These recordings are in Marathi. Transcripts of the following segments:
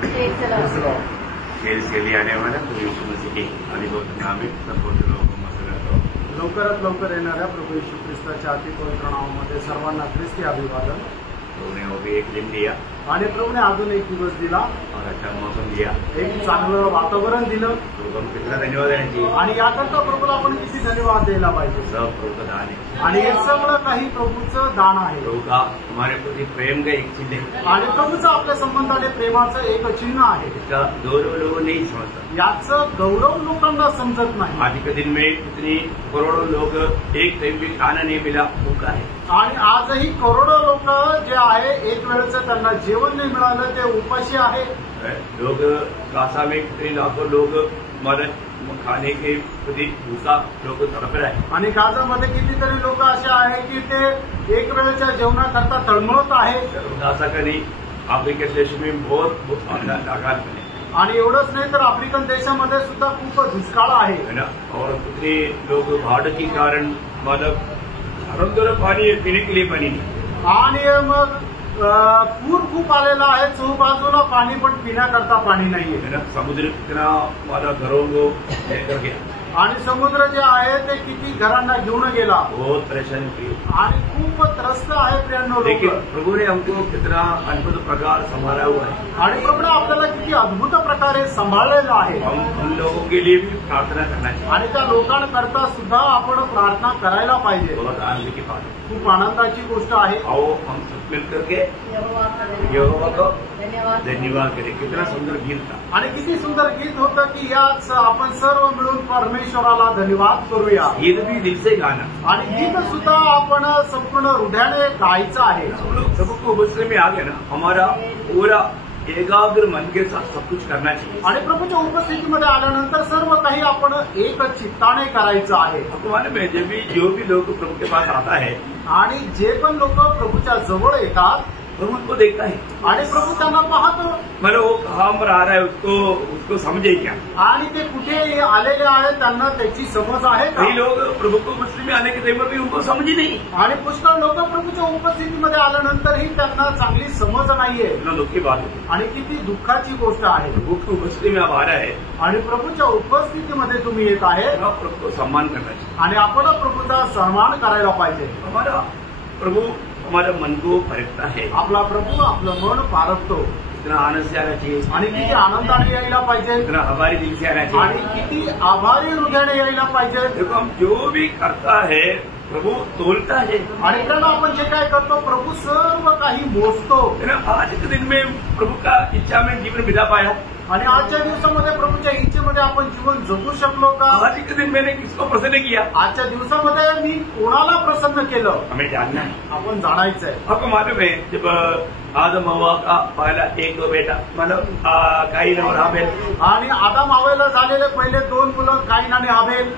के लिए आने वाला प्रभु यीशु मसीह के अधिभौत नाम में संपूर्ण लोगों को मसला लवकरात लवकर येणाऱ्या प्रभू येशू ख्रिस्ताच्या अति पवित्र नावामध्ये सर्वांना ख्रिस्ती अभिवादन। प्रभुने वो भी एक दिन दिया आणि प्रभूने अजून एक दिवस दिला और अच्छा मौसम दिया, एक चांगलं वातावरण दिलं। प्रभु हम कितना धन्यवाद देना चाहिए आणि याकरता प्रभूला आपण किती धन्यवाद द्यायला पाहिजे। सब प्रभु का दान है आणि हे सगळं काही प्रभूचं दान आहे। प्रभु का हमारे प्रति प्रेम का एक चिन्ह है आणि प्रभूचं आपल्या संबंधाने प्रेमाचं एक चिन्ह आहे। इसका गौरव लोग नहीं समझता, याचं गौरव लोकांना समजत नाही। आज के दिन में कितनी करोड़ों लोग एक टाइम भी खाना नहीं मिला भूखा है, आणि आजही करोडो लोक जे आहे एक वेळचं त्यांना जेवण नाही मिळालं ते उपाशी आहे। लोग गाजा में कितने लाखों लोग मर खाने के प्रति भूखा लोग तड़प रहे हैं आणि गाजामध्ये कितीतरी लोक असे आहे की ते एक वेळच्या जेवणाकरता तळमळत आहे। गाजा का नहीं अफ्रीका देश में बहुत अकाल बने आणि एवढंच नाही तर आफ्रिकन देशामध्ये सुद्धा खूप दुष्काळ आहे ना, और कितने लोग बाढ़ के कारण मतलब हर पानी है, पीने के लिए पानी नहीं, आणि मग पूर खूप आलेला आहे, चहूबाजूला पाणी पण पिण्याकरता पाणी नाहीये। समुद्र कितना हमारा घरों को लेकर गया आणि समुद्र जे आहे ते किती घरांना घेऊन गेला, बहुत परेशानी हुई आणि खूप त्रस्त आहे प्रियांनो लेकिन लोक। प्रभु ने हमको कितना अद्भुत प्रकार संभाला हुआ है, आणि प्रभूने आपल्याला किती अद्भुत प्रकारे सांभाळलेलं आहे। हम लोगों के लिए भी प्रार्थना करना चाहिए आणि त्या लोकांकरता सुद्धा आपण प्रार्थना करायला पाहिजे। बहुत आनंद की बात है, खूप आनंदाची गोष्ट आहे। आओ हम सब मिलकर के यहोवा को धन्यवाद करें। कितना सुंदर गीत था आणि किती सुंदर गीत होतं की याच आपण सर्व मिळून परमेश्वराला धन्यवाद करूया। गीत भी दिल से गाना, आणि गीत सुद्धा आपण संपूर्ण हृदयाने गायचं आहे। हम लोग सबको बसने में आ गए ना, हमारा पूरा एकाग्र मन के साथ सब कुछ करना चाहिए। आणि प्रभूच्या उपस्थितीमध्ये आल्यानंतर सर्व काही आपण एक चित्ताने करायचं आहे। मालूम है जब भी जो भी लोग प्रभु के पास आता है आणि जे पण लोक प्रभूच्या जवळ येतात प्रभु उनको देखता है आणि प्रभू त्यांना पाहतो, मतलब वो कहाँ पर आ रहा है उसको समझे क्या, आणि ते कुठे आलेले आहेत त्यांना त्याची समज आहे का। कई लोग प्रभु को मुस्लिम में आने के टाइम पर भी उनको समझ ही नहीं, आणि पुष्कळ लोक प्रभूच्या उपस्थितीमध्ये आल्यानंतरही त्यांना चांगली समज नाहीये। इतना दुख की बात है, आणि किती दुःखाची गोष्ट आहे। प्रभु को मुस्लिम में अब आ रहा है आणि प्रभूच्या उपस्थितीमध्ये तुम्ही येत आहे प्रभु को सम्मान करना चाहिए, आणि आपण प्रभूचा सन्मान करायला पाहिजे। हमारा प्रभु हमारे मन को परखता है, आपला प्रभू आपलं मन पारखतो। इतना आनंद से आना चाहिए, आणि किती आनंदाने यायला पाहिजे, इतना आभारी दिल से आना आणि चाहिए। किती आभारी हृदयाने यायला पाहिजे। देखो हम जो भी करता है प्रभु तोलता है, आणि कारण आपण जे काय करतो प्रभू सर्व काही मोजतो। आज के दिन में प्रभु का इच्छा में जीवन बिता पाया, आणि आजच्या दिवसामध्ये प्रभूच्या इच्छेमध्ये आपण जीवन जगू शकलो का। आज के दिन मैंने किसको प्रसन्न किया, आजच्या दिवसामध्ये मी कोणाला प्रसन्न केलं हमें जानना है, आपण जाणायचंय। आपको मालूम है जब आदम हवा का पहला एक बेटा मतलब काईन और हाबेल, आणि आदम हव्वाला झालेले पहिले दोन मुलं काईन आणि हाबेल,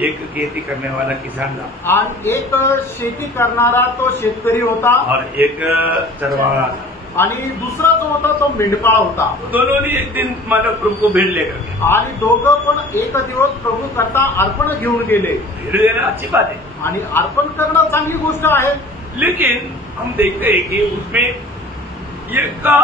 एक खेती करने वाला किसान था आणि एक शेती करणारा तो शेतकरी होता, और एक चरवाहा था, आणि दुसरा जो होता तो मेंढपाळ होता। दोनों ने एक दिन मतलब प्रभु को भेड़ लेकर गए, आणि दोघं पण एक दिवस प्रभू करता अर्पण घेऊन गेले। भेड़ देना अच्छी बात है, आणि अर्पण करणं चांगली गोष्ट आहे, लेकिन हम देखते हैं कि उसमें एक का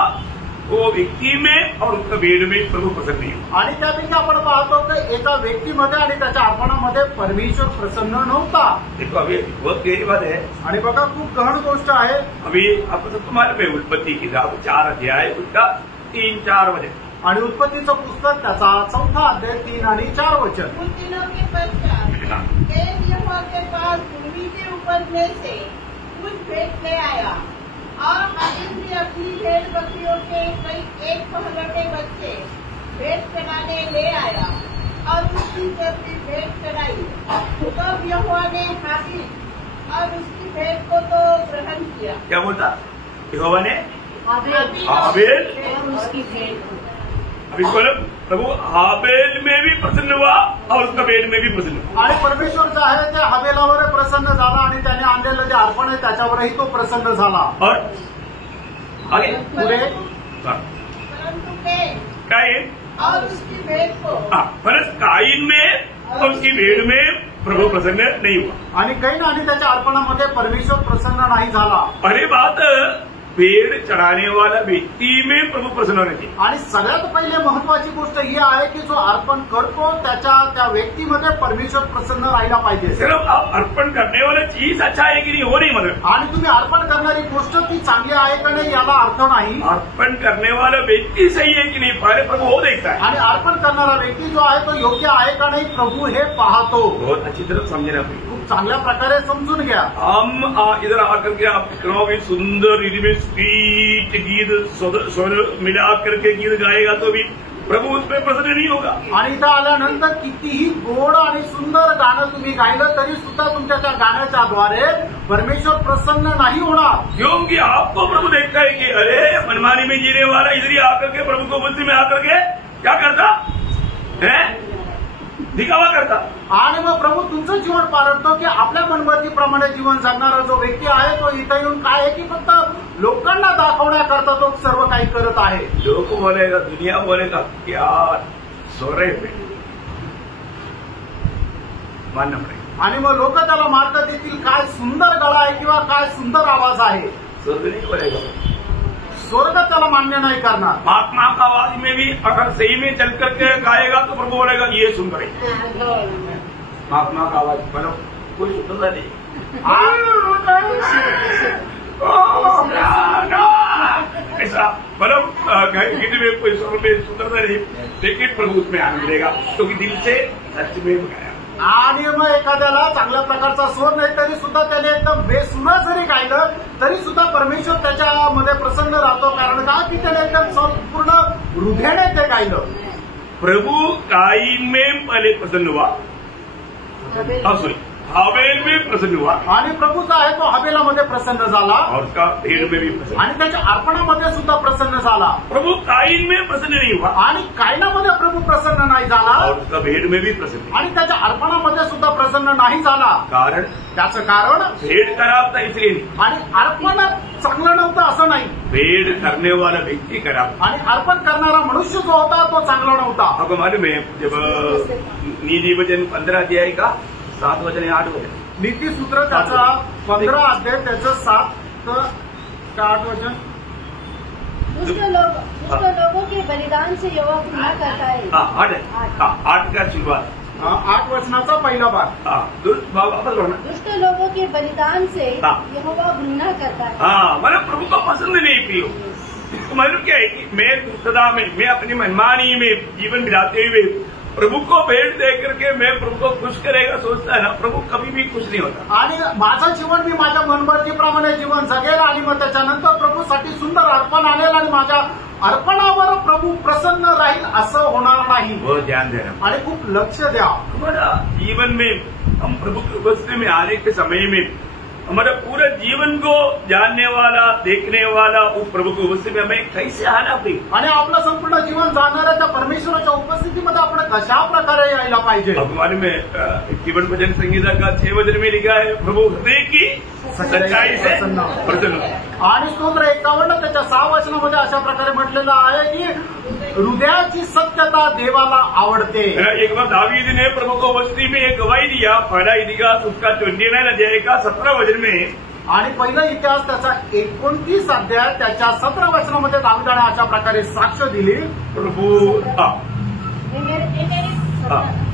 वो व्यक्ती में और उसका भेड़ में प्रभु प्रसन्न नहीं हुआ। आणि त्यापैकी आपण पाहतो की एका व्यक्तीमध्ये आणि त्याच्या अर्पणामध्ये परमेश्वर प्रसन्न नव्हता। देखो अभी बहुत गहरी बात है, आणि बघा खूप गहन गोष्ट आहे। अभी आपको सबको मालूम है उत्पत्ति की किताब 4 अध्याय उसका 3-4 वचन, आणि उत्पत्तीचं पुस्तक त्याचा 4 अध्याय 3 आणि 4 वचन। उन दिनों के पश्चात कैन यहोवा के पास भूमि के उपज में से कुछ भेंट ले आया, और हाबिल भी अपनी भेड़ बकरियों के कई एक पहलौठे बच्चे भेंट चढ़ाने ले आया, और उसकी सबकी भेंट चढ़ाई। तब यहोवा ने हाबिल और उसकी भेंट को तो ग्रहण किया। क्या बोलता यहोवा ने हाबिल हाबेल और उसकी भेंट को। अब इसको प्रभु हाबेल में भी प्रसन्न हुआ और उसका भेड़ में भी प्रसन्न हुआ, आणि परमेश्वर जो आहे त्या हबेलावर प्रसन्न झाला आणि त्याने आणलेलं जे अर्पण आहे त्याच्यावरही तो प्रसन्न झाला। और आगे पुढे परंतु काइन और उसकी भेंट को परस काइन में और उसकी भेड़ में प्रभु प्रसन्न नहीं हुआ। आणि कैन आणि त्याच्या अर्पणामध्ये परमेश्वर प्रसन्न नाही झाला। अरे बात भेड़ चढ़ाने वाला व्यक्ति में प्रभु प्रसन्न होना चाहिए। आणि सगळ्यात पहिले महत्वाची गोष्ट ही आहे की जो अर्पण करतो त्या व्यक्तीमध्ये परमेश्वर प्रसन्न राहिला पाहिजे। सिर्फ आप अर्पण करने वाला चीज अच्छा है कि नहीं वो नहीं मतलब, आणि तुम्ही अर्पण करणारी गोष्ट ती चांगली आहे का नाही याला अर्थ नाही। अर्पण करने वाला व्यक्ति सही है कि नहीं पहले प्रभु वो देखता है। आणि अर्पण करणारा व्यक्ती जो आहे तो योग्य आहे का नाही प्रभु हे पाहतो। बहुत अच्छी तरह समझना पड़ेगा, खूप चांगल्या प्रकारे समजून घ्या। हम इधर आकर के आप इतना भी सुंदर में स्वीट गीत स्वर मिला करके गीत गाएगा तो भी प्रभु उसमें प्रसन्न नहीं होगा। आणि इथं आल्यानंतर कितीही गोड आणि सुंदर गाणं तुम्ही गायलं तरी सुद्धा तुमच्या त्या गाण्याच्या द्वारे परमेश्वर प्रसन्न नाही होणार। क्योंकि आपको प्रभु देखता है कि अरे मनमानी में जीने वाला इधर ही आकर के प्रभु को बुद्धि में आकर के क्या करता है, दिखावा करता। आणि मग प्रभु तुमचं जीवन पारखतो की आपल्या मनमर्जीप्रमाणे जीवन जगणारा जो व्यक्ती आहे तो इथं येऊन काय आहे की फक्त लोकांना दाखवण्याकरता तो सर्व काही करत आहे। लोग बोलेगा, दुनिया बोलेगा क्या सोरे पे मानना पड़ेगा। आणि मग लोक त्याला मार्ग देतील काय सुंदर गळा आहे किंवा काय सुंदर आवाज आहे, स्वर्ग नहीं बोलेगा, स्वर्ग त्याला मान्य नाही करणार। महात्मा का आवाज में भी अगर सही में चल करके गाएगा तो प्रभु बोलेगा ये सुंदर है। महात्मा का आवाज मतलब कोई सुंदर नहीं, ऐसा मतलब गीत में कोई स्वर में सुंदरता नहीं, लेकिन प्रभु उसमें आनंद मिलेगा क्योंकि दिल से सच में गाया। आणि मग एखाद्याला चांगल्या प्रकारचा स्वर नाही तरी सुद्धा त्याने एकदम बेसुरा जरी गायलं तरी सुद्धा परमेश्वर त्याच्यामध्ये प्रसन्न राहतो। कारण का की त्याने एकदम संपूर्ण हृदयाने ते गायलं। प्रभु काईन में पहले प्रसन्न हुआ, सॉरी हाबेल में प्रसन्न हुआ, आणि प्रभू जो आहे तो हबेलामध्ये प्रसन्न झाला और उसका भेड़ में भी प्रसन्न, आणि त्याच्या अर्पणामध्ये सुद्धा प्रसन्न झाला। प्रभु काईन में प्रसन्न नहीं हुआ आणि कायनामध्ये प्रभू प्रसन्न नाही झाला और उसका भेड़ में भी प्रसन्न, आणि त्याच्या अर्पणामध्ये सुद्धा प्रसन्न नाही झाला। कारण त्याचं कारण भेड़ खराब था इसलिए नहीं, आणि अर्पण चांगलं नव्हतं असं नाही, भेड़ करने वाला व्यक्ति खराब। आणि अर्पण करणारा मनुष्य जो होता तो चांगला नव्हता। आपको मालूम है जब नीति वचन 15 अध्याय का 7 वचन या 8 वचन, नीतिसूत्र त्याचा 15 अध्याय त्याचं 7 का 8 वचन, दुष्ट लोगों के बलिदान से यहोवा घृणा करता है। 8 का शुरुआत, 8 वचनाचा पहिला भाग। दुष्ट लोगों के बलिदान से हाँ। यहोवा घृणा करता है। हाँ मतलब प्रभु को पसंद नहीं पियो। तो मतलब क्या है कि मैं दुष्टता में, मैं अपनी मनमानी में जीवन बिताते हुए प्रभु को भेंट दे करके मैं प्रभु को खुश करेगा सोचता है ना, प्रभु कभी भी खुश नहीं होता। आणि माझं जीवन मी माझ्या मनमर्जीप्रमाणे जीवन जगेल आणि मग त्याच्यानंतर प्रभूसाठी सुंदर अर्पण आणेल आणि माझ्या अर्पणावर प्रभू प्रसन्न राहील असं होणार नाही। बहुत ध्यान देना आणि खूप लक्ष द्या। हमारा जीवन में हम प्रभु की उपस्थिति में आने के समय में हमारा पूरा जीवन को जानने वाला, देखने वाला उस प्रभु की उपस्थिति में हमें कैसे आना पाहिजे, आणि आपलं संपूर्ण जीवन जाणणाऱ्या त्या परमेश्वराच्या उपस्थितीमध्ये आपण कशा प्रकारे यायला पाहिजे। भगवान में जीवन भजन संगीता का 6 वचन में लिखा है प्रभु हृदय की सच्चाई से प्रसन्न। आणि स्तोत्र 51 त्याच्या 6 वचनामध्ये अशा प्रकारे म्हटलेलं आहे की हृदयाची सत्यता देवाला आवडते। एक बार दावीद ने प्रभु को उपस्थिति में एक गवाही दिया, पहला इतिहास उसका 29 अध्याय का 17 वचन में, आणि पहिला इतिहास त्याचा 29 अध्याय त्याच्या 17 वचनामध्ये दाविदाने अशा प्रकारे साक्ष दिली, प्रभु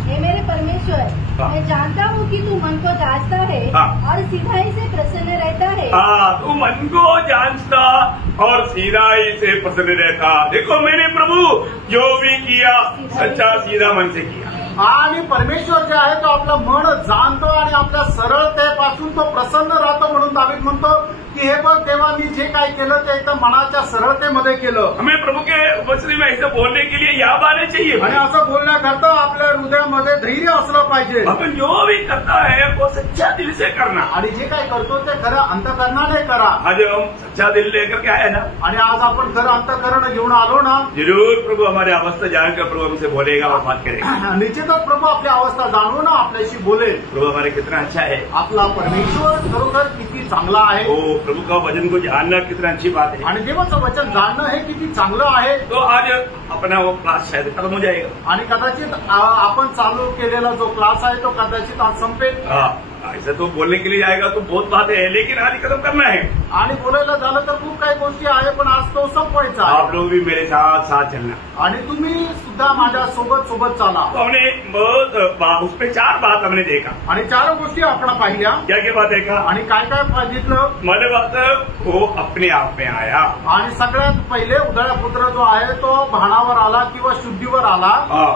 हे मेरे परमेश्वर, हाँ। मैं जानता हूँ कि तू मन को जांचता है हाँ। और सीधाई से प्रसन्न रहता है। तू मन को जांचता और सीधाई से प्रसन्न रहता। देखो मैंने प्रभु जो भी किया सच्चा सीधा मन से किया। आणि परमेश्वर जे आहे तो आपलं मन जाणतो आणि आपल्या सरळतेपासून तो प्रसन्न राहतो। म्हणून दावीद म्हणतो की हे बघ देवा, मी जे काय केलं ते एकदम मनाच्या सरळतेमध्ये केलं। हमें प्रभु के उपस्थिति में ऐसे बोलने के लिए याद आने चाहिए, आणि असं बोलण्याकरता आपल्या हृदयामध्ये धैर्य असलं पाहिजे। अपन जो भी करता है वो सच्चा दिल से करना, आणि जे काय करतो ते खरं अंतःकरणाने करा। आज हम सच्चा दिल लेकर के आए ना, आणि आज आपण खरं अंतःकरण घेऊन आलो ना, जरूर प्रभु हमारी अवस्था जानकर प्रभु हमसे बोलेगा और बात करेगा। निश्चितच प्रभू आपली अवस्था जाणून आपल्याशी बोलेल। प्रभु हमारे कितना अच्छा है, आपला परमेश्वर खरोखर किती चांगला आहे। वो प्रभु का वचन को जानना कितना अच्छी बात है। आणि देवाचं वचन जाणणं हे किती चांगलं आहे। तो आज अपना वो क्लास शायद खत्म हो जाएगा, आणि कदाचित आपण चालू केलेला जो क्लास आहे तो कदाचित आज संपेल। ऐसा तो बोलने के लिए जाएगा तो बहुत बात है, लेकिन आज खत्म करना है। आणि बोलायला झालं तर खूप काही गोष्टी आहे, पण आज तो संपवायचा आप आहे लोग भी मेरे साथ साथ चलना। आणि तुम्ही सुद्धा माझ्या सोबत सोबत चाला। तो हमने बहुत उसपे 4 बात हमने देखा। आणि 4 गोष्टी आपण पाहिल्या। क्या क्या बात देखा? आणि काय काय बघितलं? मैंने बात वो अपने आप में आया। आणि सगळ्यात पहिले उधळा पुत्र जो आहे तो भानावर आला किंवा शुद्धीवर आला।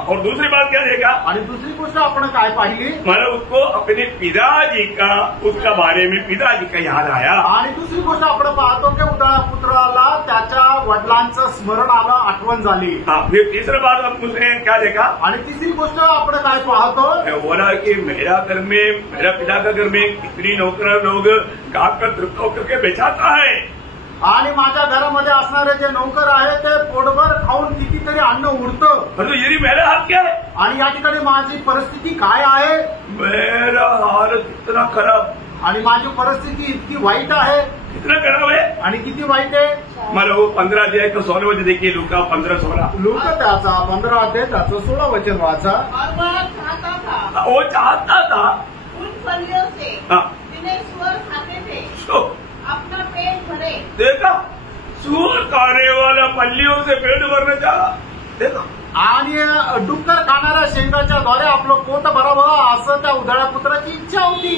और दूसरी बात क्या देखा? आणि दुसरी गोष्ट आपण काय पाहिली? मैंने उसको अपने पिताजी का उसका बारे में पिताजी का याद आया। आणि दुसरी गोष्ट आपण पाहतो की उधळा पुत्राला त्याच्या वडिलांचं स्मरण आलं, आठवण झाली। फिर तीसरी बात हम उसने क्या देखा? आणि तिसरी गोष्ट आपण काय पाहतो? बोला कि मेरा घर में, मेरा पिता का घर में कितनी नौकर लोग काम कर तृप्त होकर के बेचाता है। आणि माझ्या घरामध्ये असणारे जे नौकर आहे ते पोटभर खाऊन कितीतरी अन्न उरतं। तो यदि मेरा हाल क्या है? आणि या ठिकाणी माझी परिस्थिती काय आहे? मेरा हाल कितना खराब, आणि माझी परिस्थिती इतकी वाईट आहे। कितना खराब है? आणि किती वाईट आहे? मला 15 अध्याय तो 16 वचन देखिए, लूका 15-16। लोक त्याचा 15 अध्याय त्याचं 16 वचन वाचा। और वह चाहता था वो चाहता था उन फलियों से हाँ। जिन्हें सुअर खाते थे तो अपना पेट भरे। देखा, सूअर खाने वाला पल्लियों से पेट भरना चाहा। देखा, आणि डुक्कर खाणाऱ्या शेंगाच्या द्वारे आपलं पोट भरावं असं त्या उधळ्या पुत्राची इच्छा होती,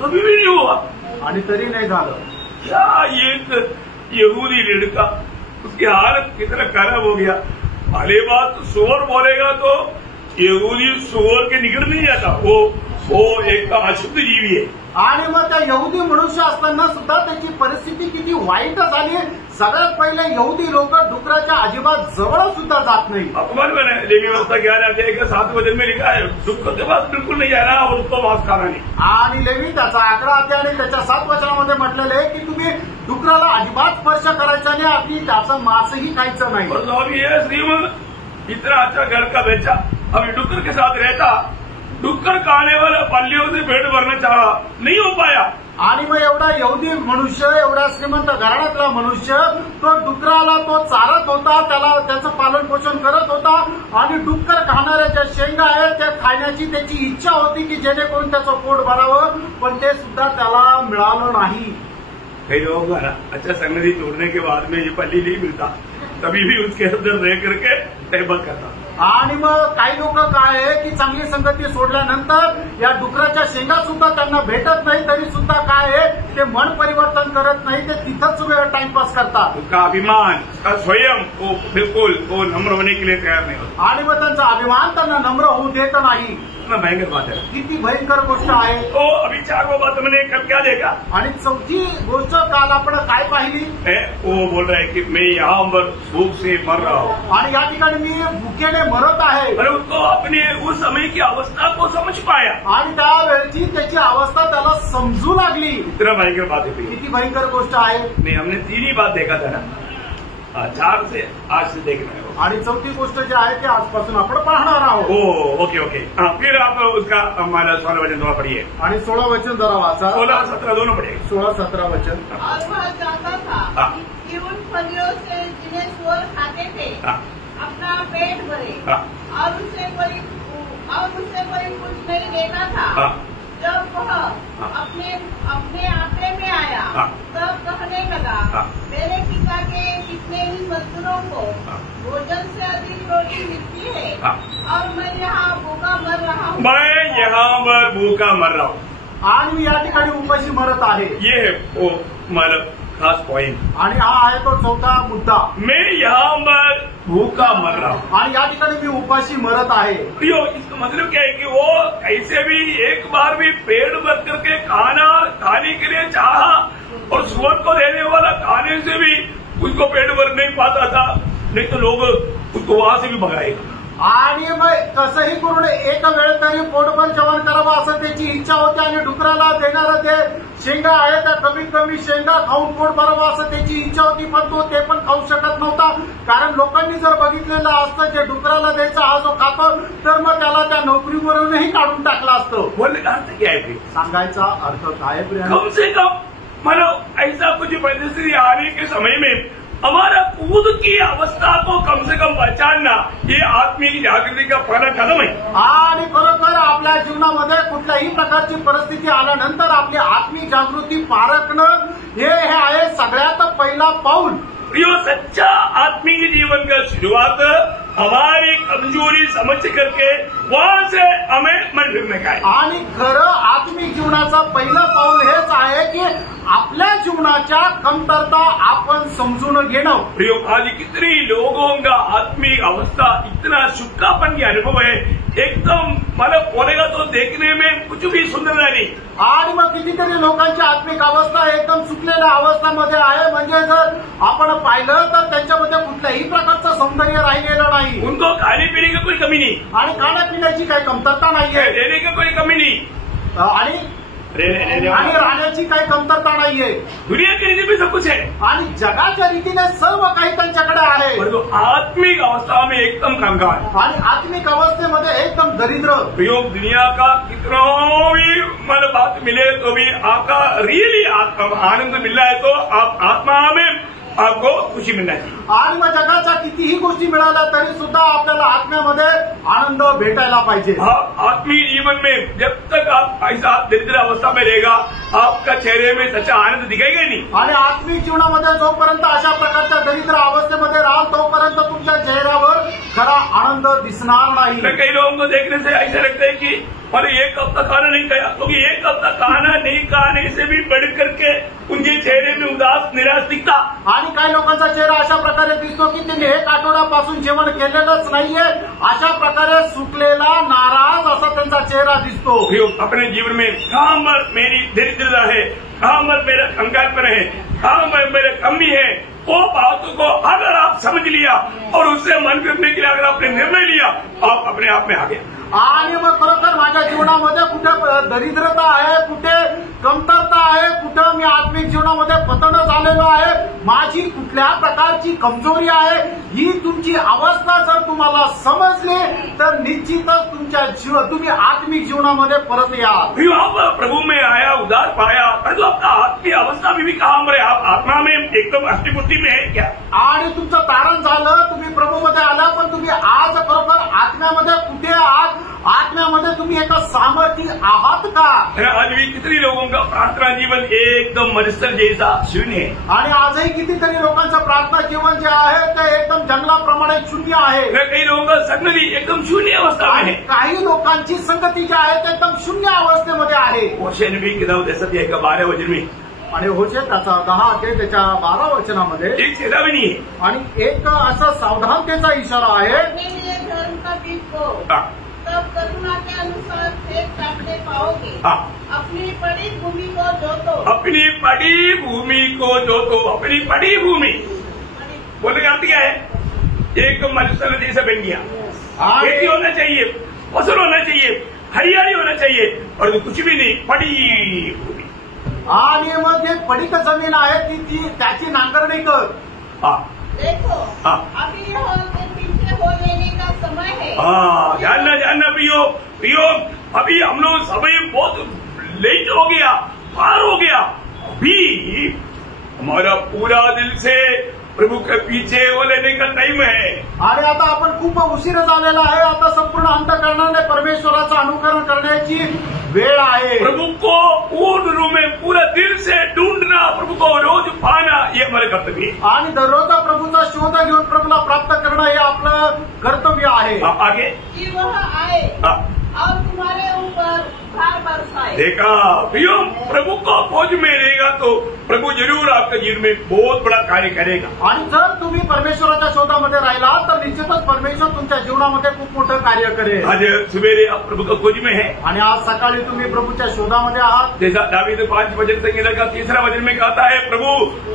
कभी भी नहीं हुआ। आणि तरी नाही झालं। क्या एक यहूदी लड़का, उसकी हालत कितना खराब हो गया। भले बात सुअर बोलेगा तो यहूदी सुअर के निकट नहीं जाता, वो एक अशुद्ध जीवी है। आणि मग त्या यहुदी मनुष्य असताना सुद्धा त्याची परिस्थिती किती वाईट झाली। सगळ्यात पहिले यहुदी लोक डुकराच्या अजिबात जवळ सुद्धा जात नाही। अपमान में लेवी व्यवस्था 11 अध्याय के 7 वचन में लिखा है, डुक्कर के पास बिल्कुल नहीं जाना और उसको मांस खाना नहीं। आणि लेवी त्याचा 11 अध्याय आणि त्याच्या 7 वचनामध्ये म्हटलेलं आहे की तुम्ही डुकराला अजिबात स्पर्श करायचा नाही, अगदी त्याचा मांसही खायचं नाही। और स्वामी ये श्रीमन इतना अच्छा घर का बेचा, अभी डुक्कर के साथ रहता, डुक्कर खाने वाला पल्लियों से पेट भरना चाहा, नहीं हो पाया। आणि मग एवढा यहुदी मनुष्य, एवढा श्रीमंत घराण्यातला मनुष्य तो डुकराला तो चारत होता, त्याला त्याचं पालन पोषण करत होता। आणि डुक्कर खाणाऱ्या ज्या शेंगा आहेत त्या खाण्याची त्याची इच्छा होती की जेणेकरून त्याचं पोट भरावं, पण ते सुद्धा त्याला मिळालं नाही। कई लोग अच्छा संगति तोड़ने के बाद में ये पल्ली नहीं मिलता, तभी भी उसके अंदर रह करके तहबत करता। आणि मग काही लोक काय आहे की चांगली संगती सोडल्यानंतर या डुकराच्या शेंगा सुद्धा त्यांना भेटत नाही, तरी सुद्धा काय आहे ते मन परिवर्तन करत नाही, ते तिथंच टाइमपास करतात। उसका अभिमान, उसका स्वयं वो बिल्कुल वो नम्र होने के लिए तैयार नहीं होता। आणि मग त्यांचा अभिमान त्यांना नम्र होऊ देत नाही। इतना भयंकर बात है। किती भयंकर गोष्ट आहे। तो अभी 4 बात मैंने कल क्या देखा? आणि चौथी गोष्ट काल आपण काय पाहिली? वो बोल रहा है कि मैं यहाँ पर भूख से मर रहा हूँ, आणि या ठिकाणी मी भुकेने मरत आहे। और उसको अपने उस समय की अवस्था को समझ पाया। आणि त्यावेळची त्याची अवस्था त्याला समजू लागली। इतना भयंकर बात है। किती भयंकर गोष्ट आहे। नहीं, हमने 3 ही बात देखा था ना, 4 से आज से देखना है। आणि चौथी गोष्ट जी आहे ती आजपासून आपण पाहणार आहोत। Okay okay. फिर आप उसका हमारा 16 वचन दोनों पढ़िए। आणि 16 वचन जरा वाचा। 16-17 दोनों पढ़िए। 16-17 वचन। और वह चाहता था कि उन फलियों से जिन्हें सुअर खाते थे अपना पेट भरे। और उससे कोई कुछ नहीं देता था। जब वह अपने आपे में आया तब कहने लगा, मेरे पिता के कितने ही मजदूरों को भोजन से अधिक रोटी मिलती है और मैं यहाँ भूखा मर रहा हूँ। मैं यहाँ पर भूखा मर रहा हूँ। आणि मी या ठिकाणी उपाशी मरत आहे। ये है वो मतलब खास पॉइंट। आणि हा आहे तो चौथा मुद्दा। मैं यहाँ पर भूखा मर रहा हूँ। आणि या ठिकाणी मी उपाशी मरत आहे। इसका मतलब क्या है कि वो कैसे भी एक बार भी पेट भर करके खाने के लिए चाहा, और सुअर को देने वाला खाने से भी उसको पेट भर नहीं पाता था, नहीं तो लोग उसको वहां से भी भगाएगा। आणि मग कसंही करून एक वेळ तरी पोटभर जेवण करावं असं त्याची इच्छा होती। आणि डुकराला देणारं ते शेंगा आहे त्या कमीत कमी शेंगा खाऊन पोट भरावं असं त्याची इच्छा होती, पण तो ते पण खाऊ शकत नव्हता। कारण लोकांनी जर बघितलेलं असतं जे डुकराला द्यायचा हा जो खातो, तर मग त्याला त्या नोकरीवरूनही काढून टाकलं असतं। बोलने का अर्थ क्या है? सांगायचा अर्थ काय? कम से कम मतलब ऐसा कुछ परिस्थिति आने के समय में हमारा खुद की अवस्था को कम से कम पहचानना ये आत्मिक जागृति का पहला कदम है। आणि खरोखर आपल्या जीवनामध्ये कुठल्याही प्रकारची परिस्थिती आल्यानंतर आपली आत्मिक जागृती पारखणं हे आहे सगळ्यात पहिला पाऊल। प्रियो, सच्चा आत्मिक जीवन का शुरुआत हमारी कमजोरी समझ करके वहां से हमें मन फिरने का है। आणि खरं आत्मिक जीवनाचं पहिलं पाऊल हेच आहे की आपल्या जीवनाच्या कमतरता आपण समजून घेणं। प्रियो, आज कितने लोगों का आत्मिक अवस्था इतना शुक्कापन की अनुभव है, एकदम मतलब बोलेगा तो देखने में कुछ भी सुंदर नहीं। आणि मग कितीतरी लोकांची आत्मिक अवस्था एकदम सुकलेल्या अवस्थेमध्ये आहे, म्हणजे जर आपण पाहिलं तर त्यांच्यामध्ये कुठल्याही प्रकारचं सौंदर्य राहिलेलं नाही। उनको खाने पीने की कोई कमी नहीं, आणि खाण्यापिण्याची काही कमतरता नाहीये, रहने की कोई कमी नहीं, आणि राहण्याची काही कमतरता नाहीये। दुनिया की रीति भी सब कुछ है, आणि जगाच्या रीतीने सर्व काही त्यांच्याकडे आहे, परंतु आत्मिक अवस्था में एकदम कंगाल आणि आत्मिक अवस्थेमध्ये एकदम दरिद्र। प्रयोग दुनिया का कितना भी मन बात मिले तो भी आपका रियली आनंद मिल रहा है तो आप आत्मा में आपको खुशी मिलना चाहिए। आणि मग जगाच्या कितीही गोष्टी मिळाल्या तरी सुद्धा आपल्याला आत्म्यामध्ये आनंद भेटायला पाहिजे। आत्मीय जीवन में जब तक आप ऐसा दरिद्र अवस्था में रहेगा आपका चेहरे में सच्चा आनंद दिखेगा नहीं। आणि आत्मिक जीवनामध्ये जोपर्यंत अशा प्रकारच्या दरिद्र अवस्थेमध्ये राहाल तोपर्यंत तुमच्या चेहऱ्यावर खरा आनंद दिसणार नाही। कई लोगों को देखने से ऐसा लगता है कि अरे एक हफ्ता खाना नहीं खाया, क्योंकि एक हफ्ता खाना नहीं खाने से भी बढ़ करके उनके चेहरे में उदास निराश दिखता। आणि काही लोकांचा चेहरा अशा प्रकारे दिसतो की त्यांनी एक आठवड्यापासून जेवण केलेलंच नाहीये, अशा प्रकारे सुकलेला नाराज असा त्यांचा चेहरा दिसतो। अपने जीवन में कहाँ पर मेरी दरिद्रता है, कहाँ पर मेरा कंगालपन है, कहाँ पर मेरे कमी है, वो बातों को अगर आप समझ लिया और उससे मन फिरने के लिए अगर आपने निर्णय लिया आप अपने आप में आ गए। आणि मग खरोखर माझ्या जीवनामध्ये कुठे दरिद्रता आहे, कुठे कमतरता आहे, कुठे मी आत्मिक जीवनामध्ये पतन झालेलो आहे, माझी कुठल्या प्रकारची कमजोरी आहे, ही तुमची अवस्था जर तुम्हाला समजली तर निश्चितच तुम्ही आत्मिक जीवनामध्ये परत याल। आप प्रभु में आया, उदार पाया, परंतु आपका आत्मीय अवस्था में भी कहाँ पर है? आप आत्मा में एकदम अष्टपुष्टि में है क्या? आणि तुमचं तारण झालं, तुम्ही प्रभूमध्ये आला, पण तुम्ही आज खरोखर आत्म्यामध्ये कुठे आहात? आत्म्यामध्ये तुम्ही एका सामर्थ्य आहात का? आज भी कितने लोगों का प्रार्थना जीवन एकदम मरुस्थल जैसा शून्य है। आणि आजही कितीतरी लोकांचं प्रार्थना जीवन जे आहे ते एकदम जंगलाप्रमाणे शून्य आहे। काही लोगों का संगती एकदम शून्य अवस्था में है। काही लोकांची संगती जी आहे ते एकदम शून्य अवस्थेमध्ये आहे। होशे ने भी किताब ऐसा दिया है 12 वचन में, आणि होशे त्याचा 10 ते त्याच्या 12 वचनामध्ये एक चेतावनी है आणि एक असा सावधानतेचा इशारा आहे। धर्म का बीज बो, तब करुणा के अनुसार खेत काटने पाओगे। अपनी पड़ी भूमि को जोतो, अपनी पड़ी भूमि को जोतो, अपनी पड़ी भूमि बोलने का अर्थ क्या है? एक मरुस्थल जैसा बन गया, खेती होना चाहिए, फसल होना चाहिए, हरियाली होना चाहिए, और तो कुछ भी नहीं, पड़ी भूमि। आणि मग जे पडीक जमीन आहे ती त्याची नांगरणी कर। देखो अभी हॉल के पीछे हो लेने का समय है। जानना पियो अभी हम लोग समय बहुत लेट हो गया, पार हो गया, अभी हमारा पूरा दिल से प्रभु के पीछे हो लेने का टाइम है। आणि आता आपण खूप उशीर झालेला आहे, आता संपूर्ण अंतःकरणाने परमेश्वराचं अनुकरण करण्याची वेळ आहे। प्रभु को पूर्ण रूप में पूरा दिल से ढूंढना, प्रभु को रोज पाना, ये हमारे कर्तव्य है। आणि दररोज प्रभूचा शोध घेऊन प्रभूला प्राप्त करणं हे आपलं कर्तव्य आहे। आगे कि वह आए और तुम्हारे ऊपर भार बरसाए। देखा प्रियो, प्रभु को खोज में रहेगा तो प्रभु जरूर आपके जीवन में बहुत बड़ा कार्य करेगा। आणि जर तुम्ही परमेश्वराच्या शोधामध्ये राहिला तर निश्चितच परमेश्वर तुमच्या जीवनामध्ये खूप मोठं कार्य करेल। आज सवेरे आप प्रभु का खोज में है आणि आज सकाळी तुम्ही प्रभूच्या शोधामध्ये आहात। जैसा दावीद 5 वचन संगीता का 3रा वचन में कहता है, प्रभु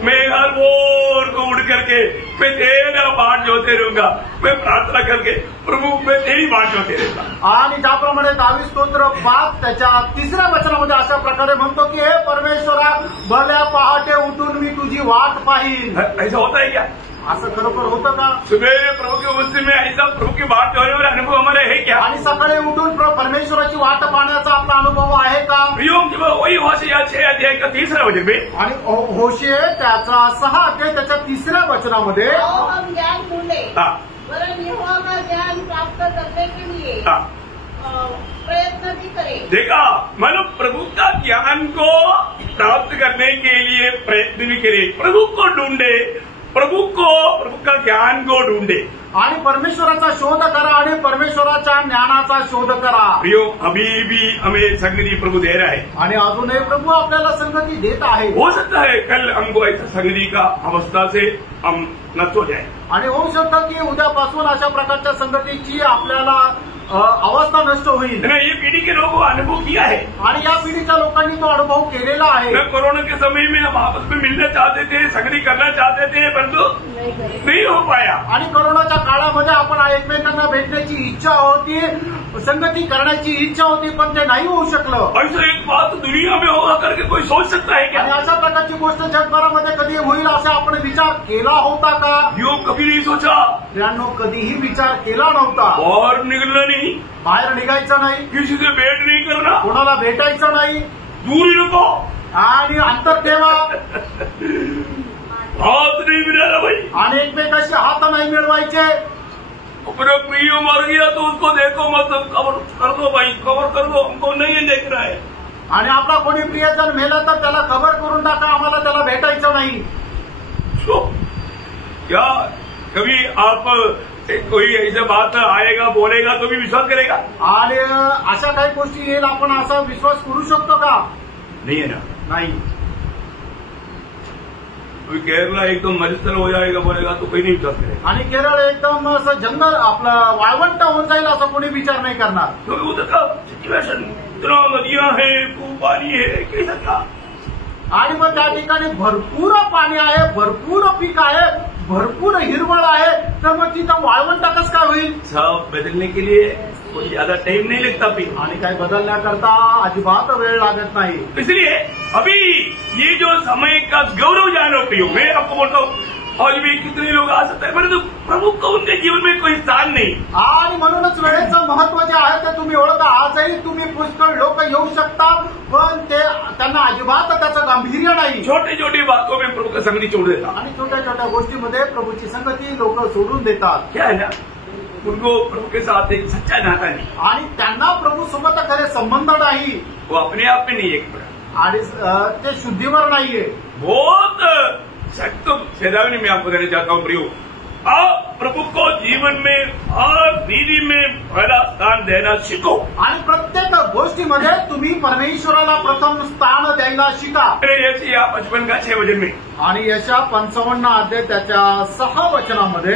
मैं हर ओर को उड़ करके मैं तेरा बाट जोते रहूंगा, मैं प्रार्थना करके प्रभु मैं तेरी बाट जोते रहूंगा। आणि ज्याप्रमाणे दावीद स्तोत्र 5 त्याच्या 3ऱ्या वचनामध्ये अशा प्रकारे म्हणतो की हे परमेश्वरा, भल्या पहाटे उठून मी तुझी वाट पाहीन। ऐसा होता है क्या? असं खरोखर होतं का? सुबह प्रभु की उपस्थिति में ऐसा प्रभु की बात होने वाला अनुभव हमारा है क्या? आणि सकाळी उठून परमेश्वराची वाट पाहण्याचा आपला अनुभव आहे का? प्रियो कि वही होशिया 6 अध्याय का 3रा वचन में आणि होशे त्याचा 6 अध्याय त्याच्या 3ऱ्या वचनामध्ये आओ हम ज्ञान ढूंढे, हाँ, वरन यहोवा का ज्ञान प्राप्त करने के लिए हाँ, प्रयत्न भी करें। देखा मतलब प्रभु का ज्ञान को प्राप्त करने के लिए प्रयत्न भी करे, प्रभु को ढूंढे, प्रभु का ज्ञान को ढूंढे। आणि परमेश्वराचा शोध करा आणि परमेश्वराच्या ज्ञानाचा शोध करा। प्रियो अभी भी हमें संगति प्रभु दे रहा है आणि अजूनही प्रभु आपल्याला संगती देत आहे। हो सकता है कल हमको ऐसा संगति का अवस्था से हम नष्ट हो जाए आणि होऊ शकतं की उद्यापासून अशा प्रकारच्या संगतीची आपल्याला अवस्था नष्ट होईल। ये पीढ़ी के लोगों को अनुभव किया है आणि या पिढीच्या लोकांनी तो अनुभव केलेला आहे। कोरोना के समय में हम आपस में मिलना चाहते थे, संगति करना चाहते थे, परंतु नहीं हो पाया। आणि कोरोनाच्या काळामध्ये आपण एकमेकांना भेटण्याची इच्छा होती, संगती करण्याची इच्छा होती, पण ते नाही होऊ शकलं। ऐसा एक बात दुनिया में होगा करके कोई सोच सकता है क्या? आणि अशा प्रकारची गोष्ट जगभरामध्ये कधी होईल असा आपण विचार केला होता का? यो कभी नहीं सोचा, त्यांनो कधीही विचार केला नव्हता। और निकलना नहीं, बाहेर निघायचं नाही, किसी से भेंट नहीं करना, कोणाला भेटायचं नाही, दूरी रखो, आणि अंतर ठेवा, हाथ नहीं मिलाना भाई। आणि एकमेकाशी हात नाही मिळवायचे। अपना प्रिय मर गया तो उसको देखो मत, कवर कर दो भाई, कवर कर दो, हमको नहीं देख रहा है। आणि आपला कोणी प्रियजन मेला तर त्याला खबर करून टाका, आम्हाला त्याला भेटायचं नाही। तो क्या कभी आप कोई ऐसा बात आएगा बोलेगा तो भी विश्वास करेगा? आणि अशा काही गोष्टी येईल आपण असा विश्वास करू शकतो का? नहीं है ना। नाही। अभी केरला एकदम मरुस्थल हो जाएगा बोलेगा तो कोई नहीं विश्वास करेगा। आणि केरळ एकदम असं जंगल आपलं वाळवंट होऊन जाईल असं कोणी विचार नाही करणार। क्योंकि उधर का सिचुएशन इतना नदियां है, खूब पानी है, कैसा क्या? आणि मग त्या ठिकाणी भरपूर पाणी आहे, भरपूर पीक आहे, भरपूर हिरवळ आहे, तर मग तिथं वाळवंट कसं काय होईल? सब बदलने के लिए कोई ज्यादा टाइम नहीं लगता भी, आणि काय बदलण्याकरता अजिबात वेळ लागत नाही। इसलिए अभी ये जो समय का गौरव जानो प्रियो, मैं आपको बोलता हूँ आज भी कितने लोग आ सकते हैं, परंतु प्रभु को उनके जीवन में कोई स्थान नहीं। आणि म्हणूनच वेळेचं महत्व जे आहे ते तुम्ही ओळखा। आजही तुम्ही पुष्कळ लोक येऊ शकता, पण ते त्यांना अजिबात त्याचं गांभीर्य नाही। छोटी छोटी बातों में प्रभु का संगति छोड़ देता, आणि छोट्या छोट्या गोष्टीमध्ये प्रभूची संगती लोक सोडून देतात। क्या है ना, उनको प्रभु के साथ एक सच्चा नाता नहीं, आणि त्यांना प्रभू सोबत खरे संबंध नाही, वो अपने आप में नहीं एक प्रकार। आणि ते शुद्धीवर नाहीये। बहुत सख्त चेतावनी मैं आपको देना चाहता हूँ प्रियो, आप प्रभु को जीवन में हर विधि में पहला स्थान देना सीखो। आणि प्रत्येक गोष्टीमध्ये तुम्ही परमेश्वराला प्रथम स्थान द्यायला शिका। यशायाह 55 का 6 वचन में, आणि यशा 55 अध्याय त्याच्या 6 वचनामध्ये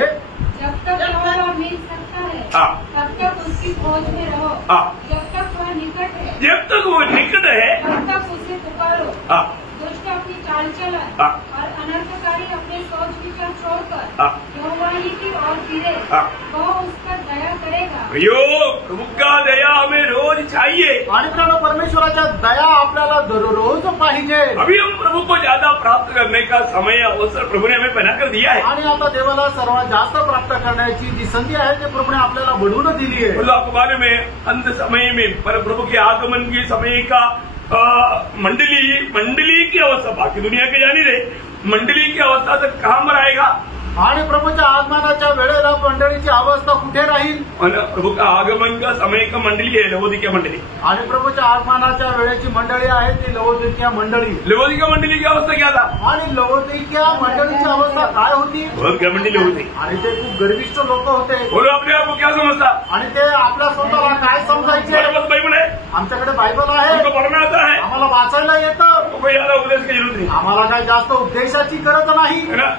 जब तक यहोवा मिल सकता है हाँ, तब तक उसकी खोज में रहो। हाँ, जब तक वह निकट है जब तक वो निकट है, तब तक उसे पुकारो। हाँ, दुष्ट अपनी चाल चलन हाँ, और अनर्थकारी अपने सोच विचार छोड़कर हाँ, यहोवा ही की ओर फिरे, हाँ। वह उस पर दया करेगा। प्रियो प्रभु का दया हमें रोज चाहिए। आणि त्याला परमेश्वराच्या दया आपल्याला दररोज पाहिजे। अभी हम प्रभु को ज्यादा प्राप्त करने का समय अवसर प्रभु ने हमें बनाकर दिया है। आणि आता देवाला सर्वात जास्त प्राप्त करण्याची जी संधी आहे ते प्रभूने आपल्याला बढ़ून दिली आहे। मतलब आपको मालूम है अंत समय में पर प्रभु के आगमन की समय का मंडली की अवस्था, बाकी दुनिया के जानी रहे, मंडली की अवस्था तक कहाँ पर आएगा? आणि प्रभूच्या आगमनाच्या वेळेला मंडळीची अवस्था कुठे राहील? प्रभु का आगमन का समय का मंडली है लवोदिकिया मंडली, आणि प्रभूच्या आगमनाच्या वेळेची मंडळी आहे ती लवोदिकिया मंडळी। लवोदिकिया मंडली की अवस्था क्या था? आणि लवोदिकिया मंडळीची अवस्था काय होती? बहुत घमंडी होती, आणि ते खूप गर्विष्ठ लोक होते। बोलो अपने आप को क्या समझता? आणि ते आपल्या स्वतःला काय समजायचे? हमारे पास बाइबल है, आमच्याकडे बायबल आहे, हमको पढ़ना आता है, आम्हाला वाचायला येतं, कोई ज्यादा उपदेश की जरूरत नहीं आम्हाला काही जास्त उपदेशाची गरज नाही। है ना।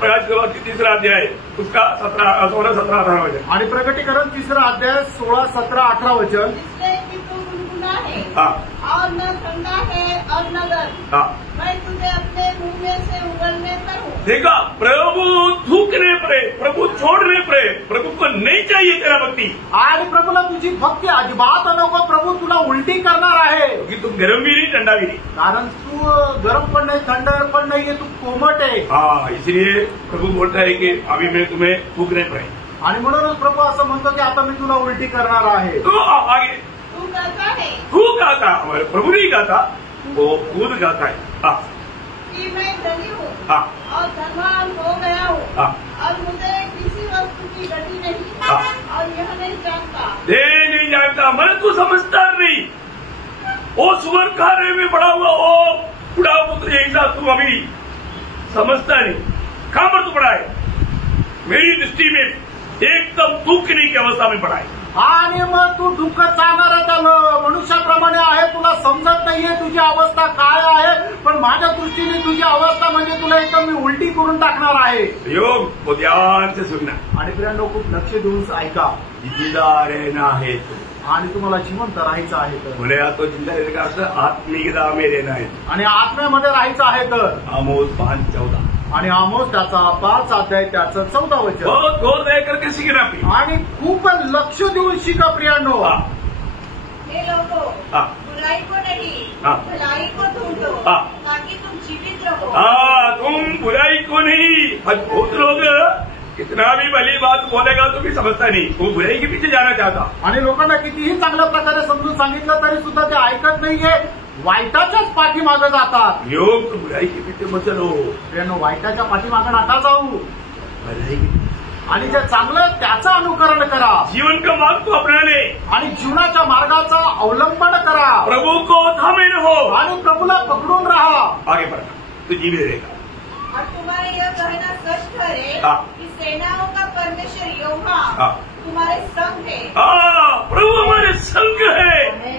प्रकाश की 3रा अध्याय उसका 16, 17, 18 वचन, आणि प्रकटीकरण 3रा अध्याय 16, 17, 18 वचन। इसलिए कि तू गुनगुना है, हाँ। और न ठंडा है और न गर्म। हाँ। मैं तुझे अपने मुंह में से उगलने करूँ। देखा, प्रभु थूकने पड़े, प्रभु छोड़ने पड़े, प्रभु को नहीं चाहिए तेरा भक्ति, आणि प्रभूला तुझी भक्ती अजिबात नको, प्रभू तुला उलटी करणार आहे, क्योंकि तुम गर्म भी नहीं ठंडा भी नहीं। कारण तू गरम पण नाही थंड पण नाहीये, तू कोमट आहे. हाँ, इसलिए प्रभु बोलता है कि अभी मैं तुम्हें थूकने पड़े, आणि म्हणूनच प्रभू असं म्हणतो की आता मी तुला उलटी करणार आहे. तो आगे तू कहता है तू गाता, प्रभु नहीं गाता, वो खुद गाता है। हाँ। कि मैं धनी हूँ हाँ। और धनवान हो गया हूँ, हाँ। और मुझे किसी वस्तु की गति नहीं, हाँ। और यह नहीं जानता। ये नहीं जानता, मैं तू समझदार नहीं, वो सुवर कार्य में पड़ा हुआ वो बुढ़ा पुत्र जैसा तू अभी समझता नहीं। कहां पर तू पड़ा है? मेरी दृष्टि में एकदम दुखने की अवस्था में पड़ा है। आणि मग तू दुःख चालणार त्या मनुष्याप्रमाणे आहे, तुला समजत नाहीये तुझी अवस्था काय आहे, पण माझ्या दृष्टीने तुझी अवस्था म्हणजे तुला एकदम मी उलटी करून टाकणार आहे. योग को ध्यान से सुनना, आणि प्रियांनो खूप लक्ष देऊन ऐका, जिंदा रहना है तो, आणि तुम्हाला जिवंत राहायचं आहे तर, बोले तो जिंदा रहने का अर्थ आत्मिकता में रहना है, आणि आत्म्यामध्ये राहायचं आहे तर. आमोस 5:14, आणि आमोस त्याचा 5 अध्याय त्याचं 14 वचन. बहुत गौर दे करके सीखना भी। आणि खूप लक्ष देऊन शिका प्रियांनो. हाँ। हे लोगों, हाँ। बुराई को नहीं, हाँ। भलाई को ढूंढो, हाँ। ताकि तुम जीवित रहो। हाँ, तुम बुराई को नहीं, बहुत लोग कितना भी भली बात बोलेगा तो भी समझता नहीं, वो बुराई के पीछे जाना चाहता। आणि लोकांना कितीही चांगल्या प्रकारे समजून सांगितलं तरी सुद्धा ते ऐकत नाहीये, वाईटाच्याच पाठीमागे जातात. योग तो बुराई के पीछे मत चलो, प्रियांनो वाईटाच्या पाठीमागे नका जाऊ, भलाई के पीछे। आणि जे चांगलं आहे त्याचं अनुकरण करा, जीवन का मार्ग को अपना ले, आणि जीवनाच्या मार्गाचा अवलंबन करा, प्रभु को थामे रहो, आणि प्रभूला पकडून राहा. आगे बढ़ना तो जीवित रहेगा। और तुम्हारा यह कहना सच ठहरे हाँ। कि सेनाओं का परमेश्वर यहोवा हाँ। तुम्हारे संग है। हाँ, प्रभु हमारे संग है,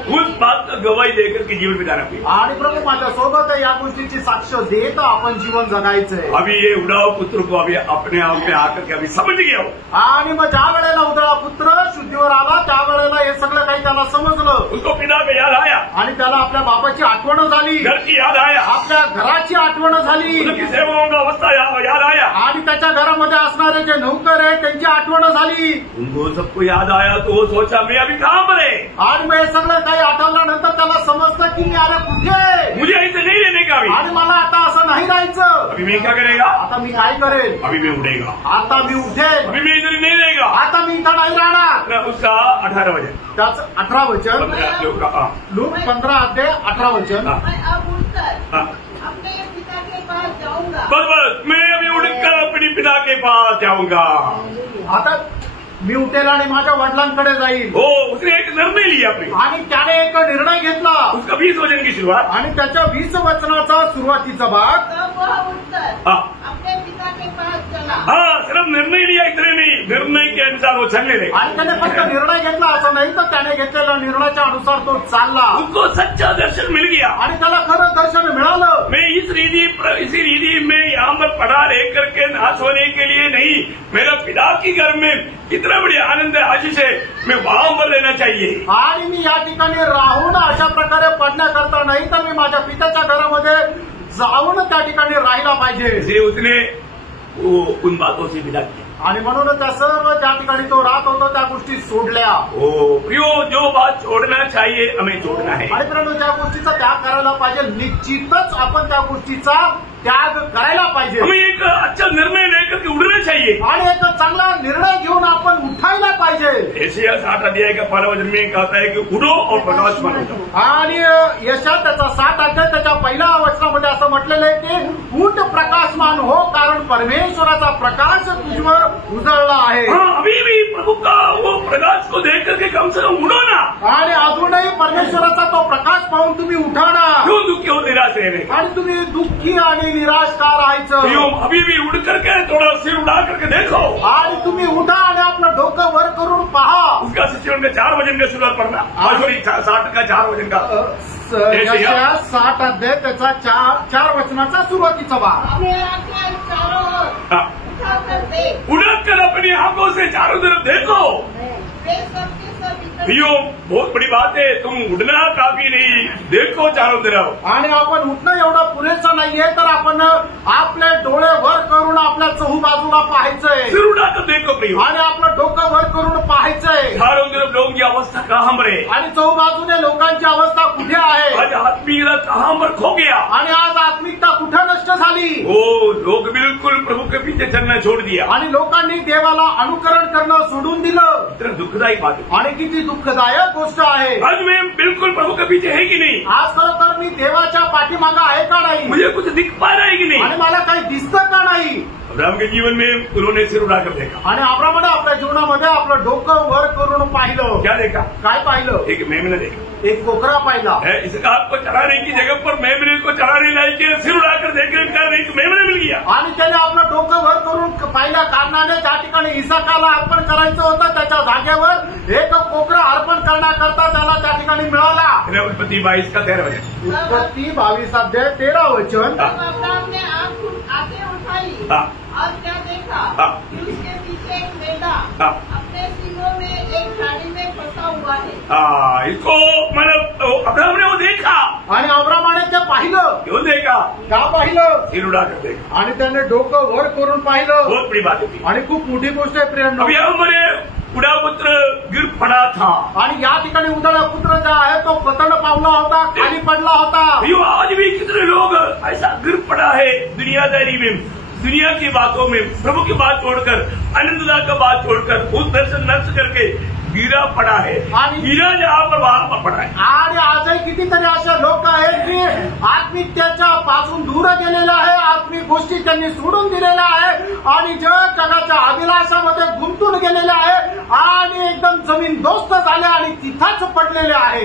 उस बात का गवाही देकर के जीवन बिताना चाहिए। आणि प्रभू माझ्या सोबत आहे या गोष्टीची साक्ष देत आपण जीवन जगायचंय. अभी ये उड़ाव पुत्र को अभी अपने आप में आकर के अभी समझ गया हो, आणि मग ज्या वेळेला उदळा पुत्र शुद्धीवर आला त्यावेळेला हे सगळं काही त्याला समजलं, उसको पिता का याद आया, आणि त्याला आपल्या बापाची आठवण झाली, घर की याद आया, आपल्या घराची आठवण झाली, उनकी सेवाओं का अवस्था याद आया, आणि त्याच्या घरामध्ये असणारे जे नौकर आहे त्यांची आठवण झाली. उनको सबको याद आया तो वो सोचा मैं अभी कहाँ पर है, आणि मग हे सगळं काही आठवल्यानंतर त्याला समजतं की मी अरे कुठे आहे, मुझे ऐसे नहीं रहने का अभी, आणि मला आता असं नाही राहायचं. अभी मैं क्या करेगा, आता मी काय करेल, अभी मैं उड़ेगा, आता मी उठेल, अभी मैं इधर नहीं रहेगा। आता मी इथं नाही राहणार. उसका 18 वचन, त्याचं 18 वचन, 15 लोग का, हाँ। लूक 15 अध्याय 18 वचन. हाँ। मैं अब उठकर हाँ। अपने पिता के पास जाऊंगा। बस मैं अभी उड़कर अपने पिता के पास जाऊंगा। आता मी उठेल आणि माझ्या वडिलांकडे जाईल. हो, उसने एक निर्णय लिया अपने, आणि त्याने एक निर्णय घेतला, उसका 20 वचन की शुरुआत, आणि त्याच्या 20 वचनाचा सुरुवातीचा भाग. तब वह उठकर हाँ। अपने पिता के पास चला। हाँ, सिर्फ निर्णय लिया इतने नहीं, निर्णय के अनुसार वो चलने लगे। आणि त्याने फक्त निर्णय घेतला असं नाही, तर त्याने घेतलेल्या निर्णयाच्या अनुसार तो चालला, उसको सच्चा दर्शन मिल गया। आणि त्याला खरं दर्शन मिळालं. मैं इसी रीति में यहाँ पर पड़ा रह करके नाश होने के लिए नहीं, मेरा पिता की घर में इतना बड़ी आनंद है, आशीष है, मैं वहां पर रहना चाहिए। आणि मी या ठिकाणी राहून अशा प्रकारे पडण्याकरता नाही, तर मी माझ्या पित्याच्या घरामध्ये जाऊन त्या ठिकाणी राहायला पाहिजे. इसलिए उसने वो उन बातों से विदा किया। आणि म्हणून त्या सर्व ज्या ठिकाणी तो राहत होता त्या गोष्टी सोडल्या. ओ प्रियो, जो बात छोड़ना चाहिए हमें छोड़ना है, आणि परंतु ज्या गोष्टीचा त्याग करायला पाहिजे, निश्चितच आपण त्या गोष्टीचा त्याग करायला पाहिजे. हमें एक अच्छा निर्णय लेकर के उड़ना चाहिए, आणि एक चांगला निर्णय घेऊन आपण उठायला पाहिजे. एशिया 60 अध्याय का 12 वचन में कहता है कि उठो और प्रकाशमान हो जाओ। आणि यशात त्याचा 7 अध्याय त्याच्या पहिल्या वचनामध्ये असं म्हटलेलं आहे की उठ प्रकाशमान हो, कारण परमेश्वराचा प्रकाश तुझ्यावर उजळला आहे. हाँ, अभी भी प्रभु का वो प्रकाश को देख करके कम से कम उड़ो ना। आणि अजूनही परमेश्वराचा तो प्रकाश पाहून तुम्ही उठा ना. क्यों दुखी हो निराश रहने का? आणि तुम्ही दुःखी आणि निराश का राहायचं. प्रियो, अभी भी उड़ करके थोड़ा सिर उड़ा करके देखो, आणि तुम्ही उठा आणि आपलं डोकं वर करून पहा. उसका शिष्यों का 4 वचन का शुरुआत पढ़ना, सॉरी 60 का 4 वचन का, यशाया 60 अध्याय त्याचा 4 वचनाचा सुरुवातीचा भाग. अपने आंखें चारों ओर हाँ, उठाकर देख, उड़क कर अपनी आंखों से चारों तरफ देखो, वे सबके सब प्रियो बहुत बड़ी बात है, तुम उड़ना काफी नहीं, देखो चारों तरफ। आणि आपण उठणं एवढं पुरेसं नाहीये, तर आपण आपले डोळे वर करून आपल्या चहूबाजूला पाहायचंय सिर उड़ाकर देखो प्रियो, आणि आपलं डोकं वर करून पाहायचंय चारों तरफ लोगों की अवस्था कहाँ पर है, आणि चहूबाजूने लोकांची अवस्था कुठे आहे आज आत्मीयता कहाँ पर खो गया। आणि आज आत्मिकता कुठे नष्ट झाली वो लोग बिल्कुल प्रभु के पीछे चलना छोड़ दिया। आणि लोकांनी देवाला अनुकरण करणं सोडून दिलं। इतना दुखदायी बात है। आणि किती दुःखदायक गोष्ट आहे। आज मैं बिल्कुल प्रभु के पीछे है कि नहीं, आज खरं मी देवाच्या पाठीमागं आहे का नाही, मुझे कुछ दिख पा रहा है कि नहीं, आणि मला काही दिसतं का नाही। अब्राहम के जीवन में उन्होंने सिर उड़ाकर देखा, आणि अब्राहमाने आपल्या जीवनामध्ये आपलं डोकं वर करून पाहिलं। क्या देखा, काय पाहिलं, एक मेमना देखा, एक कोकरा पाहिला। इसका आपको चढ़ाने की जगह पर मेमने को चढ़ाने लाई के सिर उड़ाकर देखने का एक मेमना मिल गया। आणि त्याने आपलं डोकं वर करून पाहिल्या कारणाने त्या ठिकाणी इसाकाला अर्पण करायचं होतं, त्याच्या जागेवर एक कोकरा अर्पण करण्याकरता त्याला त्या ठिकाणी मिळाला। उत्पत्ति 22 का 13 वचन, उत्पत्ति 22 अध्याय 13 वचन। अब्राहम ने आंखें उठाई और क्या देखा, उसके पीछे एक मेढ़ा अपने सींगों में एक झाड़ी में फंसा हुआ है। इसको मतलब अब्राहम ने वो देखा, आणि अब्राहमाने ते पाहिलं। क्यों देखा, का पाहिलं, सिर उड़ाकर देखा, आणि त्याने डोकं वर करून पाहिलं। बहुत बड़ी बात है। आणि खूप मोठी गोष्ट आहे प्रियांनो। अभी हमारे उड़ा पुत्र गिर पड़ा था, आणि या ठिकाणी उडा पुत्र जो आहे तो पतन पावला होता, खाली पडला होता। आज भी कितने लोग ऐसा गिर पड़ा है दुनियादारी में, दुनिया की बातों में, प्रभु की बात छोड़कर, आनंददा का बात छोड़कर, उस दर्शन नष्ट करके गिरा पड़ा है, गिरा जहां पर वहां पर पड़ा है। आणि आजही कितीतरी असे लोक आहेत की आत्मिकतेच्या पासून दूर गेलेले आहे, आत्मिक गोष्टी त्यांनी सोडून दिलेल्या आहे आणि जगाच्या अभिलाषामध्ये गुंतून गेलेले आहे आणि एकदम जमीन दोस्त झाले आणि तिथंच पडलेले आहे।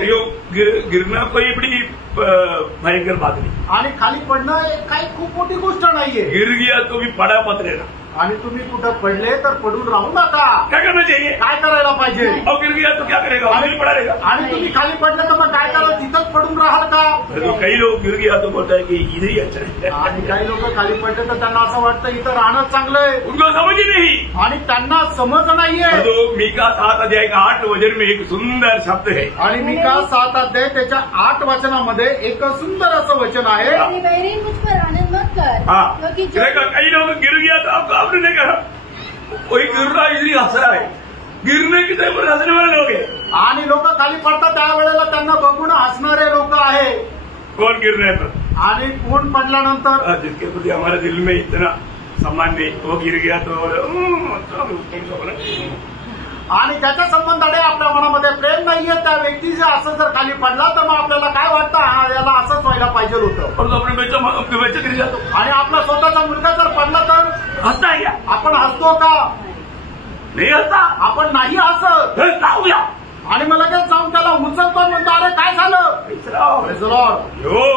गिरना कोई बड़ी भयंकर बात नहीं, आणि खाली पडणं काही खूप मोठी गोष्ट नाहीये। गिर गया तो भी पड़ा मत रहना, आणि तुम्ही कुठं पडले तर पडून राहू नका। क्या करना चाहिए, काय करायला पाहिजे। और गिर गया तो क्या करेगा, वहीं पड़ा रहेगा। आणि तुम्ही खाली पडले तर मग काय करायला, तिथंच पडून राहाल का। तो कई लोग गिर गया तो बोलता है कि इधर ही अच्छा है, आणि काही लोक खाली पडले तर त्यांना असं वाटतं इथं राहणं चांगलंय, उनको समझ ही नहीं। आणि त्यांना समज नाहीये। तो मीका 7 अध्याय का 8 वचन में एक सुंदर शब्द है, आणि मीका 7 अध्याय त्याच्या 8 वचनामध्ये एक सुंदर असं वचन आहे। मेरी बहरीन मुझ पर आनंद मत कर, हाँ, क्योंकि कई लोग गिर गया तो आपने नहीं कहा, कोई गिर रहा इधर ही हंस रहा है, गिरने की तरफ हंसने वाले लोग हैं। आणि लोक खाली पडतात त्यावेळेला त्यांना बघून हसणारे लोक आहे। कौन गिरने पर, आणि कोण पडल्यानंतर जिसके प्रति हमारे दिल में इतना सम्मान नहीं, वो गिर गया तो आणि ज्याच्या संबंधाने आपल्या मनामध्ये प्रेम नाहीये त्या व्यक्ती जे असं जर खाली पडला तर मग आपल्याला काय वाटतं, हा याला असंच व्हायला पाहिजे होतं। और तो अपने बच्चे गिर जातो, आणि आपला स्वतःचा मुलगा जर पडला तर हंसता है क्या, आपण हसतो का, नहीं हंसता, आपण नाही हसत। जाऊया आणि मग लगेच जाऊन त्याला उचलतो, म्हणतो अरे काय झालं, Praise the Lord. यो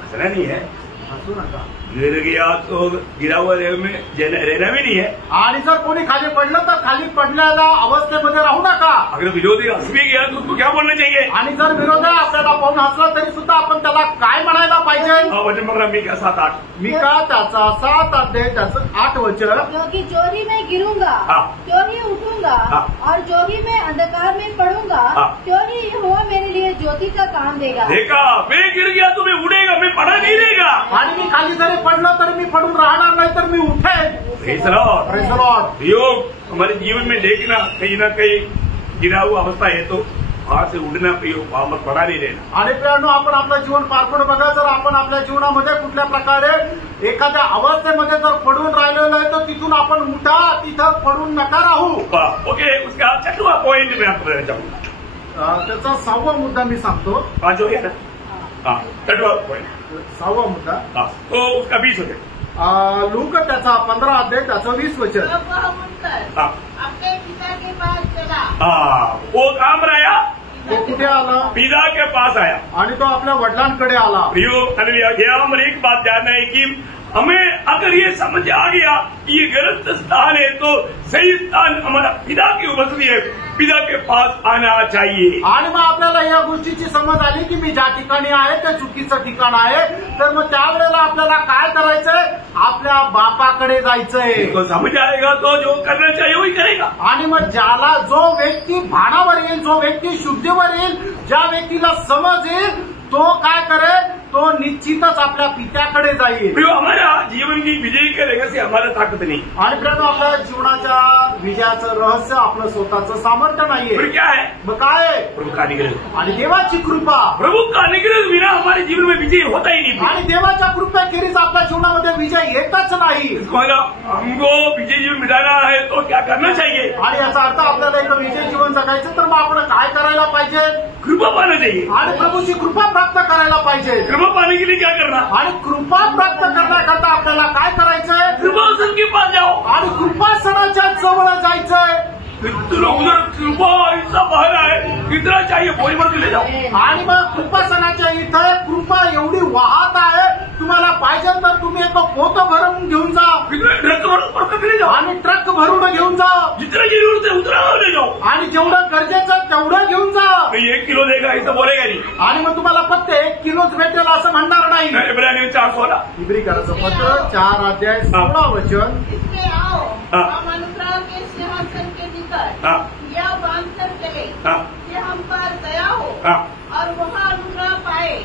हंसना नहीं है, हसू नका। गिर गया तो गिरा हुआ रहना भी नहीं है। आणि जर कोणी खाली पडलं तर खाली पडलेल्या अवस्थेमध्ये राहू नका। अगर विरोधी हंस भी गया तो उसको क्या बोलना चाहिए, आणि जर विरोधी आपल्याला पाहून हसला तरी सुद्धा आपण त्याला काय म्हणायला पाहिजे। वचन बघा मीका 7:8, मीका त्याचा 7 अध्याय त्याचं 8 वचन। क्योंकि जो ही मैं गिरूंगा, जो ही उठूंगा, और जो ही मैं अंधकार में पड़ूंगा, क्यों ही यहोवा मेरे लिए ज्योति का काम देगा। देखा, मैं गिर गया तो मैं उड़ेगा, मैं पड़ा नहीं रहेगा। आणि मी खाली जरी पडलं तर मी पडून राहणार नाही, तर मी उठेन। Praise the Lord. Praise the Lord. योग हमारे जीवन में देखना कहीं ना कहीं गिरा हुआ अवस्था है तो वहां से उड़ना वहां पर पड़ा नहीं रहना। आणि प्रियांनो, आपण आपलं जीवन पारखून बघा, जर आपण आपल्या जीवनामध्ये कुठल्या प्रकारे एखाद्या अवस्थेमध्ये जर पडून राहिलेलो आहे तर तिथून आपण उठा, तिथं पडून नका राहू। ओके, उसका 6वां पॉइंट मैं आपको देना चाहूंगा। त्याचा 6वा मुद्दा मी सांगतो। 5 हो गया ना, हाँ 6वां पॉइंट, 6वा मुद्दा। तो उसका 20 हो गया। लूक त्याचा 15 अध्याय त्याचं 20 वचन। तब वह उठकर अपने पिता के पास चला। वो कहाँ पर आया, तो कुठे आला, पिता के पास आया, आणि तो आपल्या वडिलांकडे आला। प्रियो, हालेलुया। यहाँ हमें एक बात जानना है कि हमें अगर ये समझ आ गया ये गलत स्थान है, तो सही स्थान हमारा पिता की उपस्थिति है, पिता के पास आना चाहिए। आणि मग आपल्याला या गोष्टीची समज आली की मी ज्या ठिकाणी आहे ते चुकीचं ठिकाण आहे, तर मग त्यावेळेला आपल्याला काय करायचंय, आपल्या बापाकडे जायचंय। तो समझ आएगा तो जो करना चाहिए वही करेगा। आणि मग ज्याला जो व्यक्ती भानावर येईल, जो व्यक्ती शुद्धीवर येईल, ज्या व्यक्तीला समज येईल, तो काय करेल, तो निश्चितच आपल्या पित्याकडे जाईल। जो हमारा जीवन की विजयी करेगा से हमारा ताकद नहीं। आणि प्रेम आपल्या जीवनाच्या विजयाचं रहस्य आपलं स्वतःचं सामर्थ्य नाहीये। फिर क्या है? मग काय आहे? प्रभु का अनुग्रह। आणि देवाची कृपा। प्रभु का अनुग्रह बिना हमारे जीवन में विजय होता ही नहीं। आणि देवाच्या कृपेखेरीज आपल्या जीवनामध्ये विजय येतच नाही। हमको विजय जीवन मिळाना है तो क्या करना चाहिए? आणि याचा अर्थ आपल्याला एक विजय जीवन जगायचं तर मग आपण काय करायला पाहिजे? कृपा पाना चाहिए। आणि प्रभूची कृपा प्राप्त करायला पाहिजे। कृपा पाने के लिए क्या करना? आणि कृपा प्राप्त करण्याकरता आपल्याला काय करायचंय? कृपासन के पास जाओ। आणि कृपासनाच्या जवळ जायचंय। उधर कृपा ऐसा बह रहा है, कितना चाहिए बोरी भर के ले जाओ। आणि मग कृपासनाच्या इथे कृपा एवढी वाहत आहे, तुम्हाला पाहिजे तर तुम्ही एक पोतं भरून घेऊन जा, ट्रक भर ले जाओ, आणि ट्रक भरून घेऊन जा, जितना जरूरत है उतना ले जाओ, आणि जेवढं गरजेचं तेवढं घेऊन जा। 1 किलो देगा ऐसा बोलेगा नहीं। आणि मग तुम्हाला फक्त 1 किलोच भेटेल असं म्हणणार नाही। इब्रानी 4:16 इब्रिकाचं पत्र 4 अध्याय 16 वचन। इसमें आओ हम अनुग्रह के सिंहासन के निकट यह बांधकर चले कि हम पर दया हो और वहाँ अनुग्रह पाए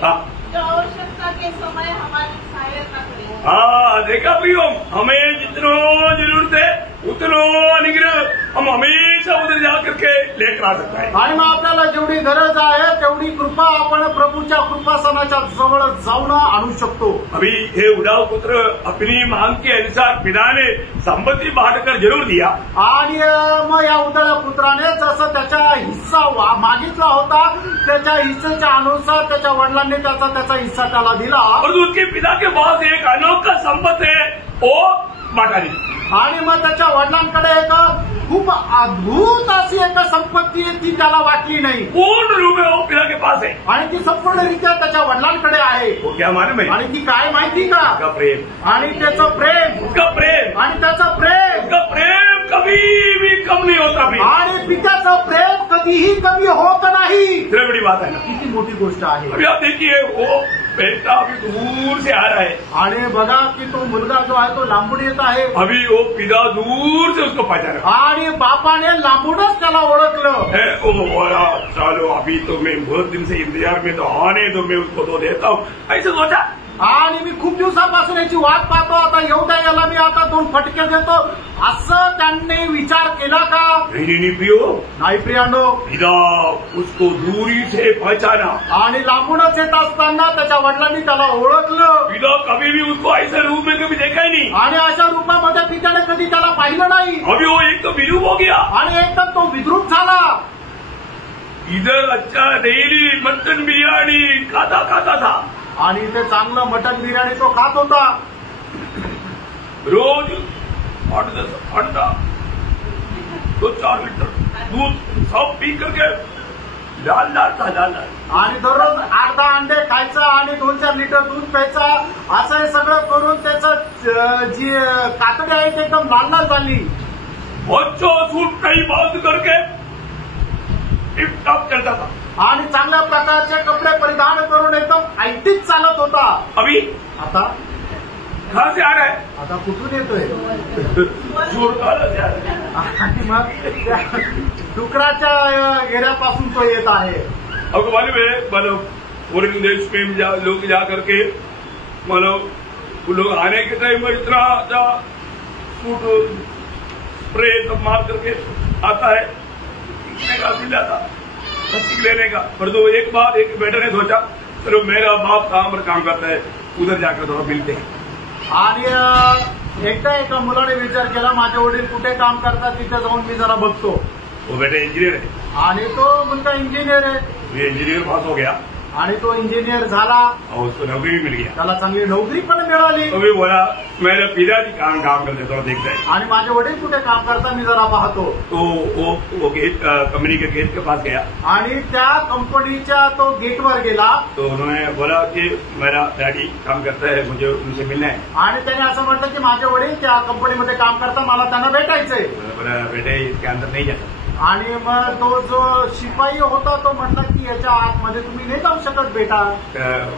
जो आवश्यकता के समय हमारी सहायता करे। देखा प्रियो, हमें जितनो जरूरत है उतनो अनुग्रह हम हमेशा उधर जा करके लेकर आ सकता है। आणि मग आपल्याला जेवढी गरज आहे तेवढी कृपा आपण प्रभूच्या कृपासनाच्या जवळ जाऊन आणू शकतो। अभी हे उदाव पुत्र अपनी मांग के अनुसार पिता ने संपत्ति बांटकर जरूर दिया। आणि मग या उदळ पुत्राने जसं त्याचा हिस्सा मागितला होता, त्याच्या हिस्सेच्या अनुसार त्याच्या वडिलांनी त्याचा हिस्सा त्याला दिला। और उसके पिता के पास एक अनोखा संपत्ति है, वो बांटा दी। आणि मग त्याच्या वडिलांकडे एक खूप अद्भुत अशी एक संपत्ती आहे, ती त्याला वाटली नाही। पूर्ण रूप में वो पिता के पास है आणि ती संपूर्णरित्या त्याच्या वडिलांकडे आहे। वो क्या मालूम है? आणि ती काय माहिती का? उसका प्रेम। आणि त्याचं प्रेम, उसका प्रेम, आणि त्याचं प्रेम, उसका प्रेम कभी भी कम नहीं होता। आणि पित्याचं प्रेम कधीही कमी होत नाही। इतनी बड़ी बात है ना, किती मोठी गोष्ट आहे। अभी आप देखिए वो बेटा अभी दूर से आ रहा है। आणि बघा की तो मुलगा जो आहे तो लांबून येत आहे। अभी वो पिता दूर से उसको पहचाना आणि बापाने लांबूनच त्याला ओळखलं। ओ बोला चलो अभी तो मैं बहुत दिन से इंतजार में तो आने दो, मैं उसको तो देता हूँ, ऐसे सोचा। आणि मी खूप दिवसापासून याची वाट पाहतो, आता येऊ द्या याला, मी आता 2 फटके देतो, असं त्यांनी विचार केला का? नहीं प्रियो, नाही प्रियानो। पिता उसको दूरी से पहचाना। आणि लांबूनच येत असताना त्याच्या वडिलांनी त्याला ओळखलं। पिता कभी भी उसको ऐसे रूप में कभी देखा ही नहीं। आणि अशा रूपामध्ये पित्याने कधी त्याला पाहिलं नाही। अभी वो एक तो विरूप हो गया, आणि एकदम तो विद्रूप झाला। इधर अच्छा डेली मटन बिरयानी खाता था, आणि इथे चांगलं मटन बिर्याणी तो खात होता। रोज 8-10 अंडा 2-4 लीटर दूध सब पी करके लाल था। आणि दररोज 8-10 अंडे खायचं आणि 2-4 लिटर दूध प्यायचं, असं हे सगळं करून त्याचं जी कातडी आहे ते एकदम लाल झाली। बच्चों सूट काही बंद करके टिप-टॉप करता था, आणि चांगल्या प्रकारचे कपडे परिधान करून एकदम ऐटीत चालत होता। अभी आता कहाँ से आ रहा है? आता कुठून येतोय? जोरदार से आ रहा है। आणि मग त्या डुकराच्या घेऱ्यापासून तो येत आहे। आपको मालूम है, मतलब फॉरेन देश में लोग जा करके मतलब वो लोग आने के टाइम में इतना सूट स्प्रे सब मार करके आता है, मिल जाता लेने का। पर तो एक बात एक बेटे ने सोचा, चलो मेरा बाप काम पर काम करता है, उधर जाकर थोड़ा मिलते हैं। आणि एकदा एका मुलाने विचार केला, माझे वडील कुठे काम करतात तिथे जाऊन मी जरा बघतो। वो बेटा इंजीनियर है, आणि तो मुलगा इंजिनियर आहे। ये इंजीनियर पास हो गया। आणि तो इंजिनियर झाला और उसको नौकरी भी मिल गया। त्याला चांगली नोकरी पण मिळाली। तो भी बोला मेरे पिताजी काम करते थोड़ा देखता है। आणि माझे वडील कुठे काम करता मी जरा पाहतो। तो वो गेट कंपनी के गेट के पास गया आणि त्या कंपनीच्या तो गेटवर गेला। तो उन्होंने बोला कि मेरा डैडी काम करता है, मुझे उनसे मिलना है। आणि त्याने असं म्हटलं की माझे वडील त्या कंपनीमध्ये काम करता, मला त्यांना भेटायचंय। बोला बेटे इसके अंदर नहीं जाता। आणि मग तो जो शिपाई होता तो म्हटला की याच्या आतमध्ये तुम्ही नाही जाऊ शकत बेटा,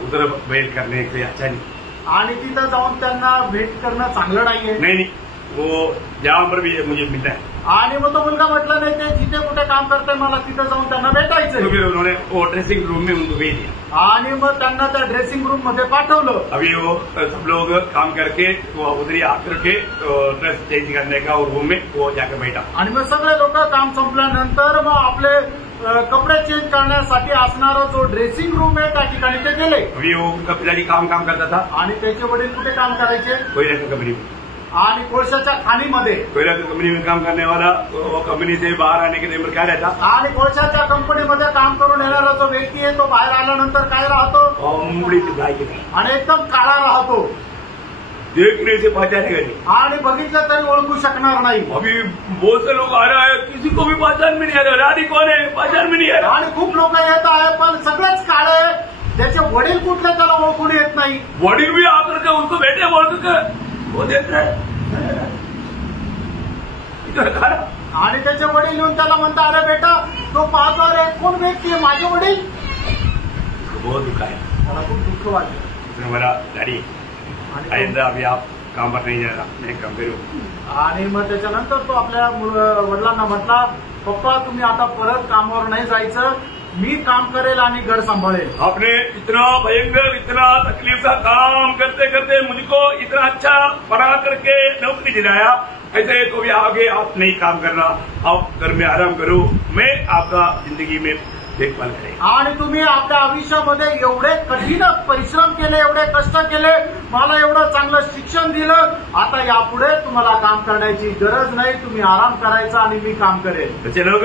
उधर भेंट करने से अच्छा नहीं। आणि तिथं जाऊन त्यांना भेट करणं चांगलं नाहीये। नहीं वो जहाँ पर भी मुझे मिलता है। आणि मग तो मुलगा म्हटलं नाही ते जिथे कुठे काम करताय मला तिथं जाऊन त्यांना तो भेटायचंय। फिर उन्होंने वो ड्रेसिंग रूम में उनको भेज दिया। आणि मग त्यांना त्या ड्रेसिंग रूम मध्ये पाठवलं। अभी वो सब लोग काम करके वो उधर ही आकर के ड्रेस चेंज करने का और रूम में वो जाकर बैठा। आणि मग सगळे लोक काम संपल्यानंतर मग आपले कपडे चेंज करण्यासाठी असणारा जो ड्रेसिंग रूम आहे त्या ठिकाणी ते गेले। अभी वो उनका पिताजी काम करता था आणि त्याचे वडील कुठे काम करायचे? कोयला की कंपनी में। आणि कोळशाच्या खाणीमध्ये। कोयला की कंपनी में काम करने वाला वो कंपनी से बाहर आने के टाइम पर क्या रहता? आणि कोळशाच्या कंपनीमध्ये काम करून येणारा जो व्यक्ती आहे तो बाहेर आल्यानंतर काय राहतो? उमड़ी चिपकाई की आणि एकदम काळा राहतो, देखने से पहचानेगा नहीं। आणि बघितलं तरी ओळखू शकणार नाही। अभी बहुत से लोग आ रहा है, किसी को भी पहचान में नहीं आ रहा, रानी कौन है पहचान में नहीं आ रहा। आणि खूप लोक येत आहे पण सगळेच काळे, त्याचे वडील कुठले त्याला ओळखून येत नाही। वडील भी आकर के उसको बेटे बोल के वो देख रहे इधर खड़ा। आणि त्याचे वडील येऊन त्याला म्हणता अरे बेटा तो पाहतो, अरे कोण व्यक्ती आहे? माझे वडील। बहुत दुखा है, मला खूप दुःख वाटलं। उसने बोला डैडी आणि आइंदा अभी आप काम पर नहीं जा रहा, मैं काम करूँ। आणि मग त्याच्यानंतर तो आपल्या वडिलांना म्हटला पप्पा तुम्ही आता परत कामावर नाही जायचं, मी काम करेल आणि घर सांभाळेल। आपने इतना भयंकर इतना तकलीफ का काम करते करते मुझको इतना अच्छा बना करके नौकरी दिलाया, ऐसे तो भी आगे आप नहीं काम करना, आप घर में आराम करो, मैं आपका जिंदगी में देखभाल करें। आणि तुम्ही आपल्या आयुष्यामध्ये एवढे कठीण परिश्रम केले, एवढे कष्ट केले, मला एवढं चांगलं शिक्षण दिलं, आता यापुढे तुम्हाला काम करण्याची गरज नाही, तुम्ही आराम करायचा आणि मी काम करेल। बच्चे लोग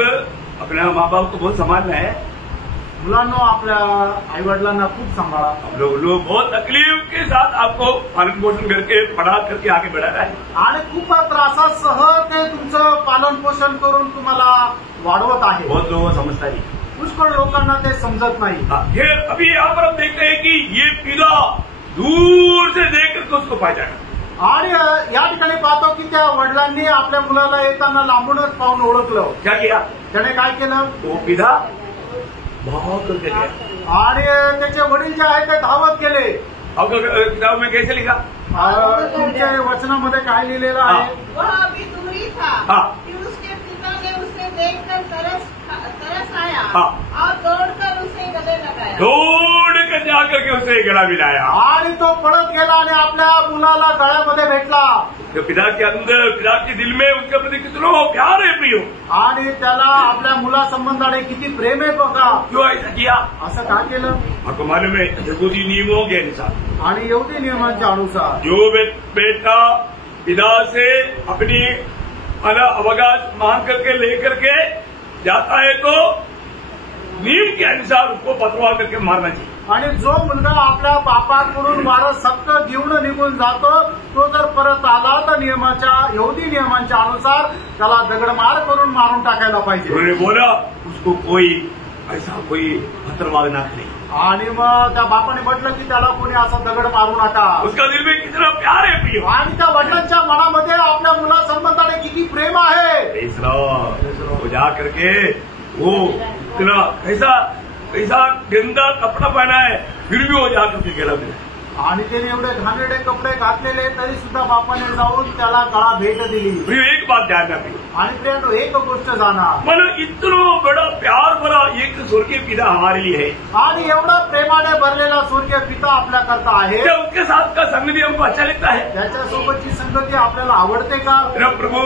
अपने माँ बाप को बहुत संभालना है। मुलांनो आपल्या आई वडिलांना खूप सांभाळा। हम लोग बहुत तकलीफ के साथ आपको पालन पोषण करके पढ़ा करके आगे बढ़ा रहा है आणि खूप त्रासासह ते तुमचं पालन पोषण करून तुम्हाला वाढवत आहे। बहुत लोग समझता नहीं, पुष्कळ लोकांना ते समजत नाही। फिर अभी यहाँ पर हम देखते हैं कि ये पिता दूर से देख करके उसको पहचाना। आणि या ठिकाणी पाहतो की त्या वडिलांनी आपल्या मुलाला येताना लांबूनच पाहून ओळखलं। क्या किया? त्याने काय केलं? वो पिता भाग करके गया आणि त्याचे वडील जे आहेत ते धावत गेले। आपका किताब में कैसे लिखा? तुमच्या वचनामध्ये काय लिहिलेलं आहे? वह अभी दूरी था कि उसके पिता ने उसे देखकर तरस आया और दौड़कर उसे गले लगाया। दौड़ कर जाकर के उसे गला मिलाया आणि तो पळत गेला आणि आपल्या मुलाला गळ्यामध्ये भेटला। तो पिता के अंदर पिता के दिल में उसके प्रति कितना प्यार है प्रियो, आणि त्याला आपल्या मुलासंबंधाने किती प्रेम आहे बघा। क्यों ऐसा किया? असं का केलं? आपको मालूम है यहूदी नियमों के अनुसार आणि यहूदी नियमांच्या अनुसार जो बेटा पिता से अपनी अवकाश मांग करके लेकर के जाता है तो नियम के अनुसार उसको पथरवा करके मारना चाहिए। आणि जो मुलगा आपल्या बापाकडून वारस हक्क घेऊन निघून जातो तो जर परत आला तर यहूदी नियमांच्या अनुसार त्याला दगडमार करून मारून टाकायला पाहिजे। उन्होंने बोला उसको कोई ऐसा कोई पत्थर मारना नहीं। आणि मग त्या बापाने म्हटलं की त्याला कोणी असा दगड मारू नका। उसका दिल में कितना प्यार है प्रियो, आणि त्या वडिलांच्या मनामध्ये आपल्या मुलासंबंधाने किती प्रेम आहे। वो जा करके वो इतना ऐसा गंदा कपड़ा पहना है फिर भी वो जाकर के गला मिला। आणि त्याने एवढे घाणेरडे कपडे घातलेले तरी सुद्धा बापाने जाऊन त्याला गळा भेट दिली। एक बात ध्यान रखिए आणि प्रियानो एक गोष्ट जाणार मन इतना बड़ा प्यार भरा एक स्वर्गीय पिता हमारे लिए है आणि एवढा प्रेमाने भरलेला स्वर्गीय पिता आपल्या करता आहे। क्या उसके साथ का संगति हमको अच्छा लगता है? त्याच्यासोबतची संगती आपल्याला आवडते का? प्रभु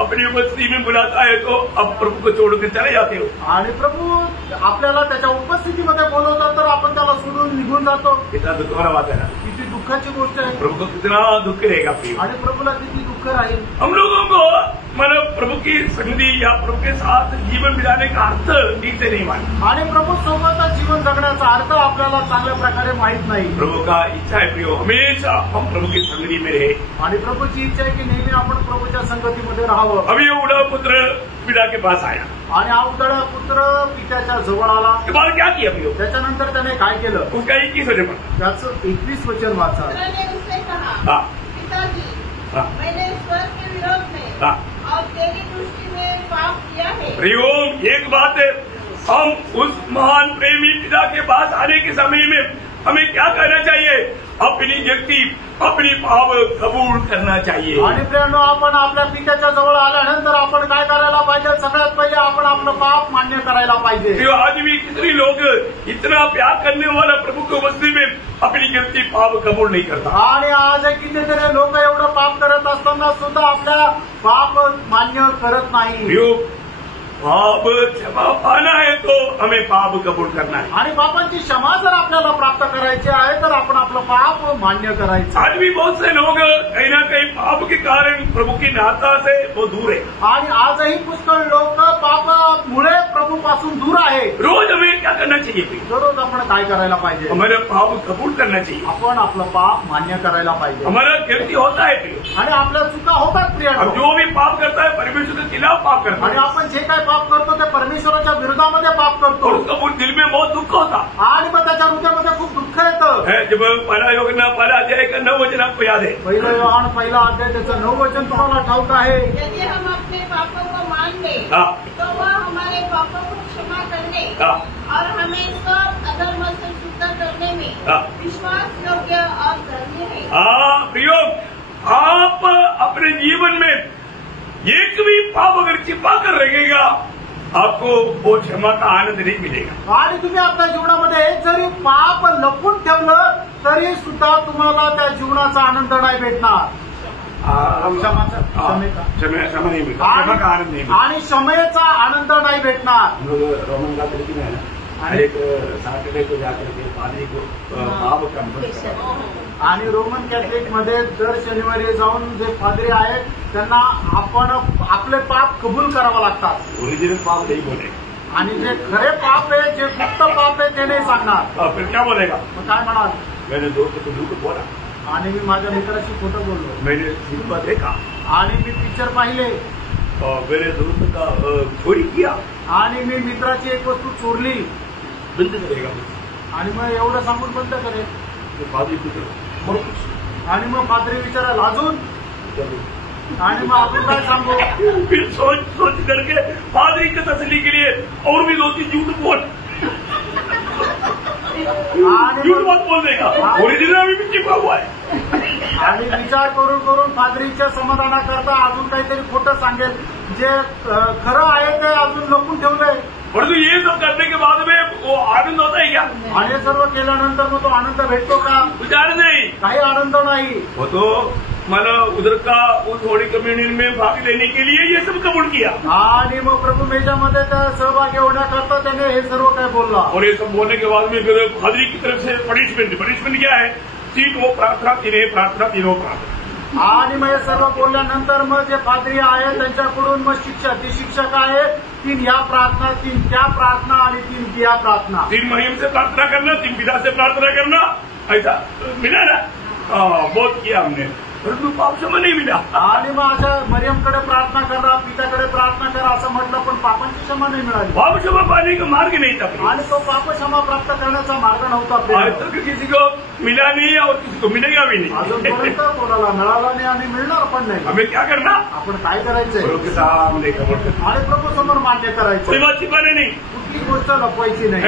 अपनी उपस्थिति में बुलाता है तो अब प्रभु को छोड़कर चले जाते हो। आणि प्रभू आपल्याला त्याच्या उपस्थितीमध्ये बोलवतात तर आपण त्याला सोडून निघून जातो। कितना दुख वाला बात है ना, किती दुःखाची गोष्ट आहे। प्रभु को कितना दुख रहेगा प्रिय, आणि प्रभूला किती दुःख सुखी राहील. हम लोगों को मतलब प्रभु की संगति या प्रभु के साथ जीवन बिताने का अर्थ ठीक से नहीं मालूम. आणि प्रभू सोबतच जीवन जगण्याचा अर्थ आपल्याला चांगल्या प्रकारे माहित नाही. प्रभु का इच्छा है प्रियो हमेशा हम प्रभु की संगति में रहे. आणि प्रभूची इच्छा आहे की नेहमी आपण प्रभूच्या संगतीमध्ये राहावं. अभी ये उड़ा पुत्र पिता के पास आया. आणि हा उदळा पुत्र पित्याच्या जवळ आला. उसके बाद क्या किया प्रियो? त्याच्यानंतर त्याने काय केलं? उसका 21 वचन पढ़ा. त्याचं 21 वचन वाचा. पुत्र ने उससे कहा, हाँ. पिताजी, हाँ. मैंने ईश्वर के विरोध में हाँ. और तेरी दृष्टि में पाप किया है. प्रियो एक बात है, हम उस महान प्रेमी पिता के पास आने के समय में हमें क्या करना चाहिए? अपनी व्यक्ति अपनी पाप कबूल करना चाहिए. आणि प्रियांनो, आपण आपल्या पित्याच्या जवळ आल्यानंतर आपण काय करायला पाहिजे? सगळ्यात पहिले आपण आपलं पाप मान्य करायला पाहिजे. प्रियो आज भी कितने लोग इतना प्यार करने वाला प्रभु को मसीह में अपनी गलती पाप कबूल नहीं करता. आणि आज कितीतरी लोक एवढं पाप करत असताना सुद्धा आपल्या पाप मान्य करत नाही. प्रियो पाप क्षमा पाना है तो हमें पाप कबूल करना है. आणि पापांची क्षमा जर आपल्याला प्राप्त करायची आहे तर आपण आपलं पाप मान्य करायचं. आज भी बहुत से लोग कहीं ना कहीं पाप के कारण प्रभु की नाता से वो दूर है. आणि आजही पुष्कळ लोक पापामुळे प्रभूपासून दूर आहे. रोज हमें क्या करना चाहिए? दररोज आपण काय करायला पाहिजे? हमारे पाप कबूल करना चाहिए. आपण आपलं पाप मान्य करायला पाहिजे. हमारा गलती होता है प्रियो. आणि आपल्या चुका होतात अब प्रियांनो. जो भी पाप करता है परमेश्वर के खिलाफ पाप करता आणि है आपण जे काय पाप करतो ते परमेश्वराच्या विरोधामध्ये पाप और करतो. उसका वो दिल में बहुत दुख होता आणि मग त्याच्या हृदयामध्ये खूप दुःख येतं. है. जब पहला योगना पहला अध्याय का 9 वचन आपको याद है. पहिलं योहान पहिला अध्याय त्याचं 9 वचन तुम्हाला ठाऊक आहे. यदि हम अपने पापों को मान लें हाँ. तो वह हमारे पापों को क्षमा करने हाँ. और हमें सब अधर्म से शुद्ध करने में हाँ. विश्वास योग्य और धन्य है. हाँ प्रियो, आप अपने जीवन में एक भी पाप अगर छिपा कर रखेगा आपको वो क्षमा का आनंद नहीं मिलेगा. आणि तुम्ही आपल्या जीवनामध्ये एक जरी पाप लपून ठेवलं तरी सुद्धा तुम्हाला त्या जीवनाचा आनंद नाही भेटणार. क्षमेचा क्षमा नहीं मिलता. क्षमा का आनंद नहीं मिलता. आणि क्षमेचा आनंद नाही भेटणार. हम लोग रोमन कैथोलिक में है ना, हर एक सैटरडे को जाकर के पादरी को पाप कन्फेस करते हैं. आणि रोमन कॅथलिक मध्ये दर शनिवारी जाऊन जे पादरी आहेत त्यांना आपण आपले पाप कबूल करावं लागतात. ओरिजिनल पाप नहीं बोले. आणि जे खरे पाप आहे, जे गुप्त पाप आहे ते नाही सांगणार. फिर क्या बोलेगा? मग काय म्हणाल? मैंने दोस्त को झूठ बोला. आणि मी माझ्या मित्राशी खोटं बोललो. मैंने सिनेमा देखा आणि मी पिक्चर पाहिले. और मेरे दोस्त का चोरी किया. आणि मी मित्राची एक वस्तू चोरली. बंद करेगा. आणि मग एवढं सांगून बंद करेल. पादरी पुत्र आणि मग पादरी विचारायला अजून. आणि मग आपण काय सांगू? फिर सोच सोच करके पादरी की तसल्ली के लिए और भी 2-3 झूठ बोल. झूठ मत बोल देगा. ओरिजिनल अभी भी छिपा हुआ है. आणि विचार करून करून पादरीच्या समाधानाकरता अजून काहीतरी खोटं सांगेल. जे खरं आहे ते अजून लपून ठेवलंय. परंतु ये सब करने के बाद में वो आनंद होता है क्या? आणि हे सर्व केल्यानंतर मग तो आनंद भेटतो का? कुछ आनंद नहीं. काही आनंद नाही. वो तो मतलब उधर का उस होली कम्युनियन में भाग लेने के लिए ये सब कबूल किया. आणि मग प्रभू मेजामध्ये सहभागी होण्याकरता त्याने हे सर्व काय बोलला. और ये सब बोलने के बाद में फिर पादरी की तरफ से पनिशमेंट क्या है? 3 प्रार्थना 3 प्रार्थना 3 प्रार्थना. आणि मग हे सर्व बोलल्यानंतर मग जे पादरी आहे त्यांच्याकडून मग ती शिक्षक आहे 3 या प्रार्थना, 3 त्या प्रार्थना आणि 3 या प्रार्थना. 3 महिम से प्रार्थना करना, 3 पिता से प्रार्थना करना, ऐसा मिला ना. बहुत किया हमने, परंतु पाप क्षमा नहीं मिला. आणि मग अशा मरियमकडे प्रार्थना करा, पित्याकडे प्रार्थना करा असं म्हटलं पण पापांची क्षमा नाही मिळाली. पाप क्षमा पाने का मार्ग नहीं था. आणि तो पाप क्षमा प्राप्त करण्याचा मार्ग नव्हता. आज तक किसी को मिला नहीं और किसी को मिलेगा भी नहीं. अजूनपर्यंत कोणाला मिळाला नाही आणि मिळणार पण नाही. हमें क्या करना? आपण काय करायचंय? प्रभु के सामने कबूल करना. आणि प्रभू समोर मान्य करायचं. कोई बात छिपाने नहीं. कुठली गोष्ट लपवायची नाही.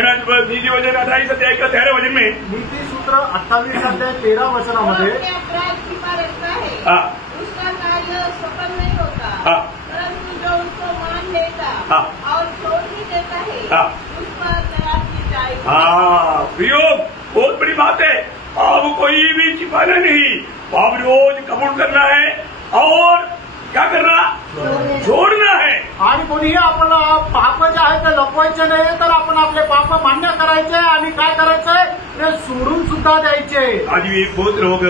नीति वचन 28 अध्याय का 13 वचन में नीती सूत्र 28 अध्याय 13 वचनामध्ये अपने अपराध छिपा रखता है. हाँ. उसका कार्य सफल नहीं होता. हाँ. परंतु जो उसको मान लेता हाँ. और छोड़ भी देता है हाँ. उस पर दया की जाएगी. हाँ प्रियो, बहुत बड़ी बात है. पाप कोई भी छिपाना नहीं. पाप रोज कबूल करना है और क्या करना? छोड़ना है. आणि कोणीही आपल्याला पाप जे आहे ते लपवायचे नाही तर आपण आपले पाप मान्य करायचे आणि काय करायचंय ते सोडून सुद्धा द्यायचे. आज भी बहुत लोग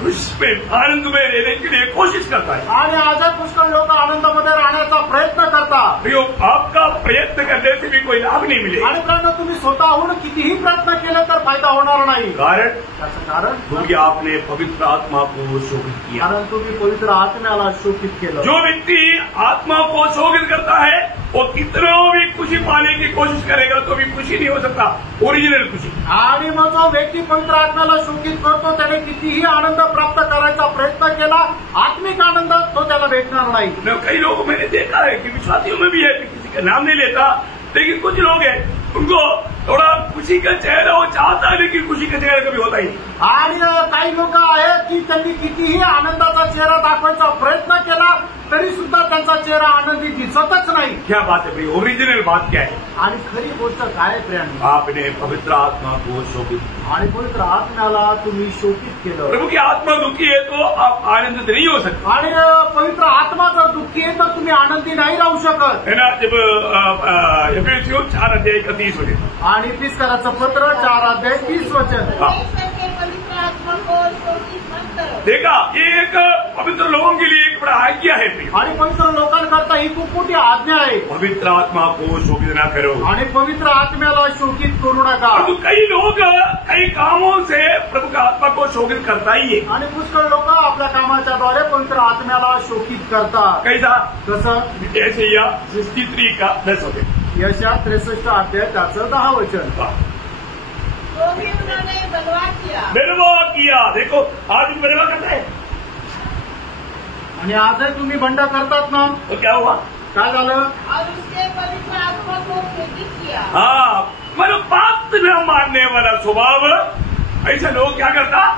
उसमें आनंद में रहने के लिए कोशिश करता है। आणि आजही पुष्कळ लोक आनंदामध्ये राहण्याचा प्रयत्न करतात। प्रियो, आपका प्रयत्न करने से भी कोई लाभ नहीं मिलेगा। आणि कारण तुम्ही स्वतःहून कितीही प्रयत्न केले तर फायदा होणार नाही। कारण त्याचं कारण क्योंकि आपने पवित्र आत्मा को शोभित किया। कारण तुम्ही पवित्र आत्म्याला शोषित केलं। जो व्यक्ति आत्मा को शोभित करता है वो कितना भी खुशी पाने की कोशिश करेगा तो भी खुशी नहीं हो सकता, ओरिजिनल खुशी। आणि मग जो व्यक्ती पवित्र आत्म्याला शोषित करतो त्याने कितीही आनंद प्राप्त करायचा प्रयत्न केला, आत्मिक आनंद तो त्याला भेटणार नाही। कई लोग मैंने देखा है कि विश्वासियों में भी है, किसी का नाम नहीं लेता, लेकिन कुछ लोग हैं उनको थोड़ा खुशी का चेहरा वो चाहता है लेकिन खुशी का चेहरा कभी होता ही नहीं। आणि काही लोक आहेत की त्यांनी कितीही आनंदाचा चेहरा दाखवायचा प्रयत्न केला तरी सुद्धा त्यांचा चेहरा आनंदी दिसतच नाही। क्या बात है भाई, ओरिजिनल बात क्या है? आणि खरी गोष्ट काय आहे प्रियांनो? आपने पवित्र आत्मा को शोभित, आणि पवित्र आत्म्याला तुम्ही शोषित केलं। प्रभु की आत्मा दुखी है तो आप आनंदित नहीं हो सकते। आणि पवित्र आत्मा जर दुःखी आहे तर तुम्ही आनंदी नाही राहू शकत। है ना? जब एफेसियों 4:31 आणि फिसकाराचं पत्र 4:30 परमेश्वर के पवित्र आत्मा को शोषित मत करो। देखा, ये एक पवित्र लोगों के लिए एक बड़ा आज्ञा है। आणि पवित्र लोकांकरता ही खूप मोठी आज्ञा आहे। पवित्र आत्मा को शोभित न करो। आणि पवित्र आत्म्याला शोषित करू नका। तो कई लोग कई कामों से प्रभु का आत्मा को शोभित करता ही है। आणि पुष्कळ लोक आपल्या कामाच्या द्वारे पवित्र आत्म्याला शोषित करतात। कैसा? कसं? जैसे या 63 का 10 होते। यशा 63 अध्याय त्याचं 10 वचन। तो भी उन्होंने बलवा किया। बलवा किया। देखो, आज भी बलवा करता है। आणि आजही तुम्ही बंड करतात ना, तो क्या हुआ? काय झालं? और उसके पवित्र आत्मा को प्रेरित किया। हाँ, मतलब बात न मानने वाला स्वभाव, ऐसे लोग क्या करता?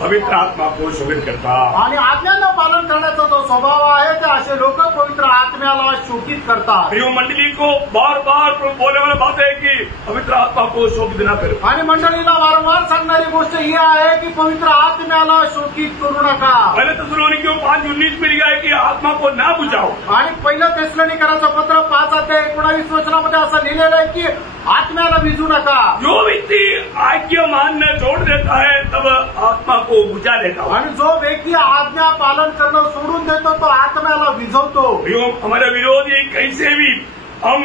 पवित्र आत्मा को शोभित करता। आणि आज्ञांना पालन करण्याचा जो स्वभाव आहे ते असे लोक पवित्र आत्म्याला शोषित करतात। प्रिय मंडली को बार बार बोलने वाला बात है कि पवित्र आत्मा को शोभित न करो। आणि मंडळीला वारंवार सांगणारी गोष्ट ही आहे की पवित्र आत्म्याला शोषित करू नका। पहले तेसलोनिकियों 5:19 में लिखा है कि आत्मा को ना बुझाओ। आणि पहिलं तेसलोनिकराचं पत्र 5:19 असं लिहिलेलं आहे की आत्म्याला विझू नका। जो व्यक्ति आज्ञा मानना छोड़ देता है तब आत्मा को बुझा लेता है। आणि जो व्यक्ती आज्ञा पालन करणं सोडून देतो तो आत्म्याला विझवतो। हमारा विरोधी कैसे भी हम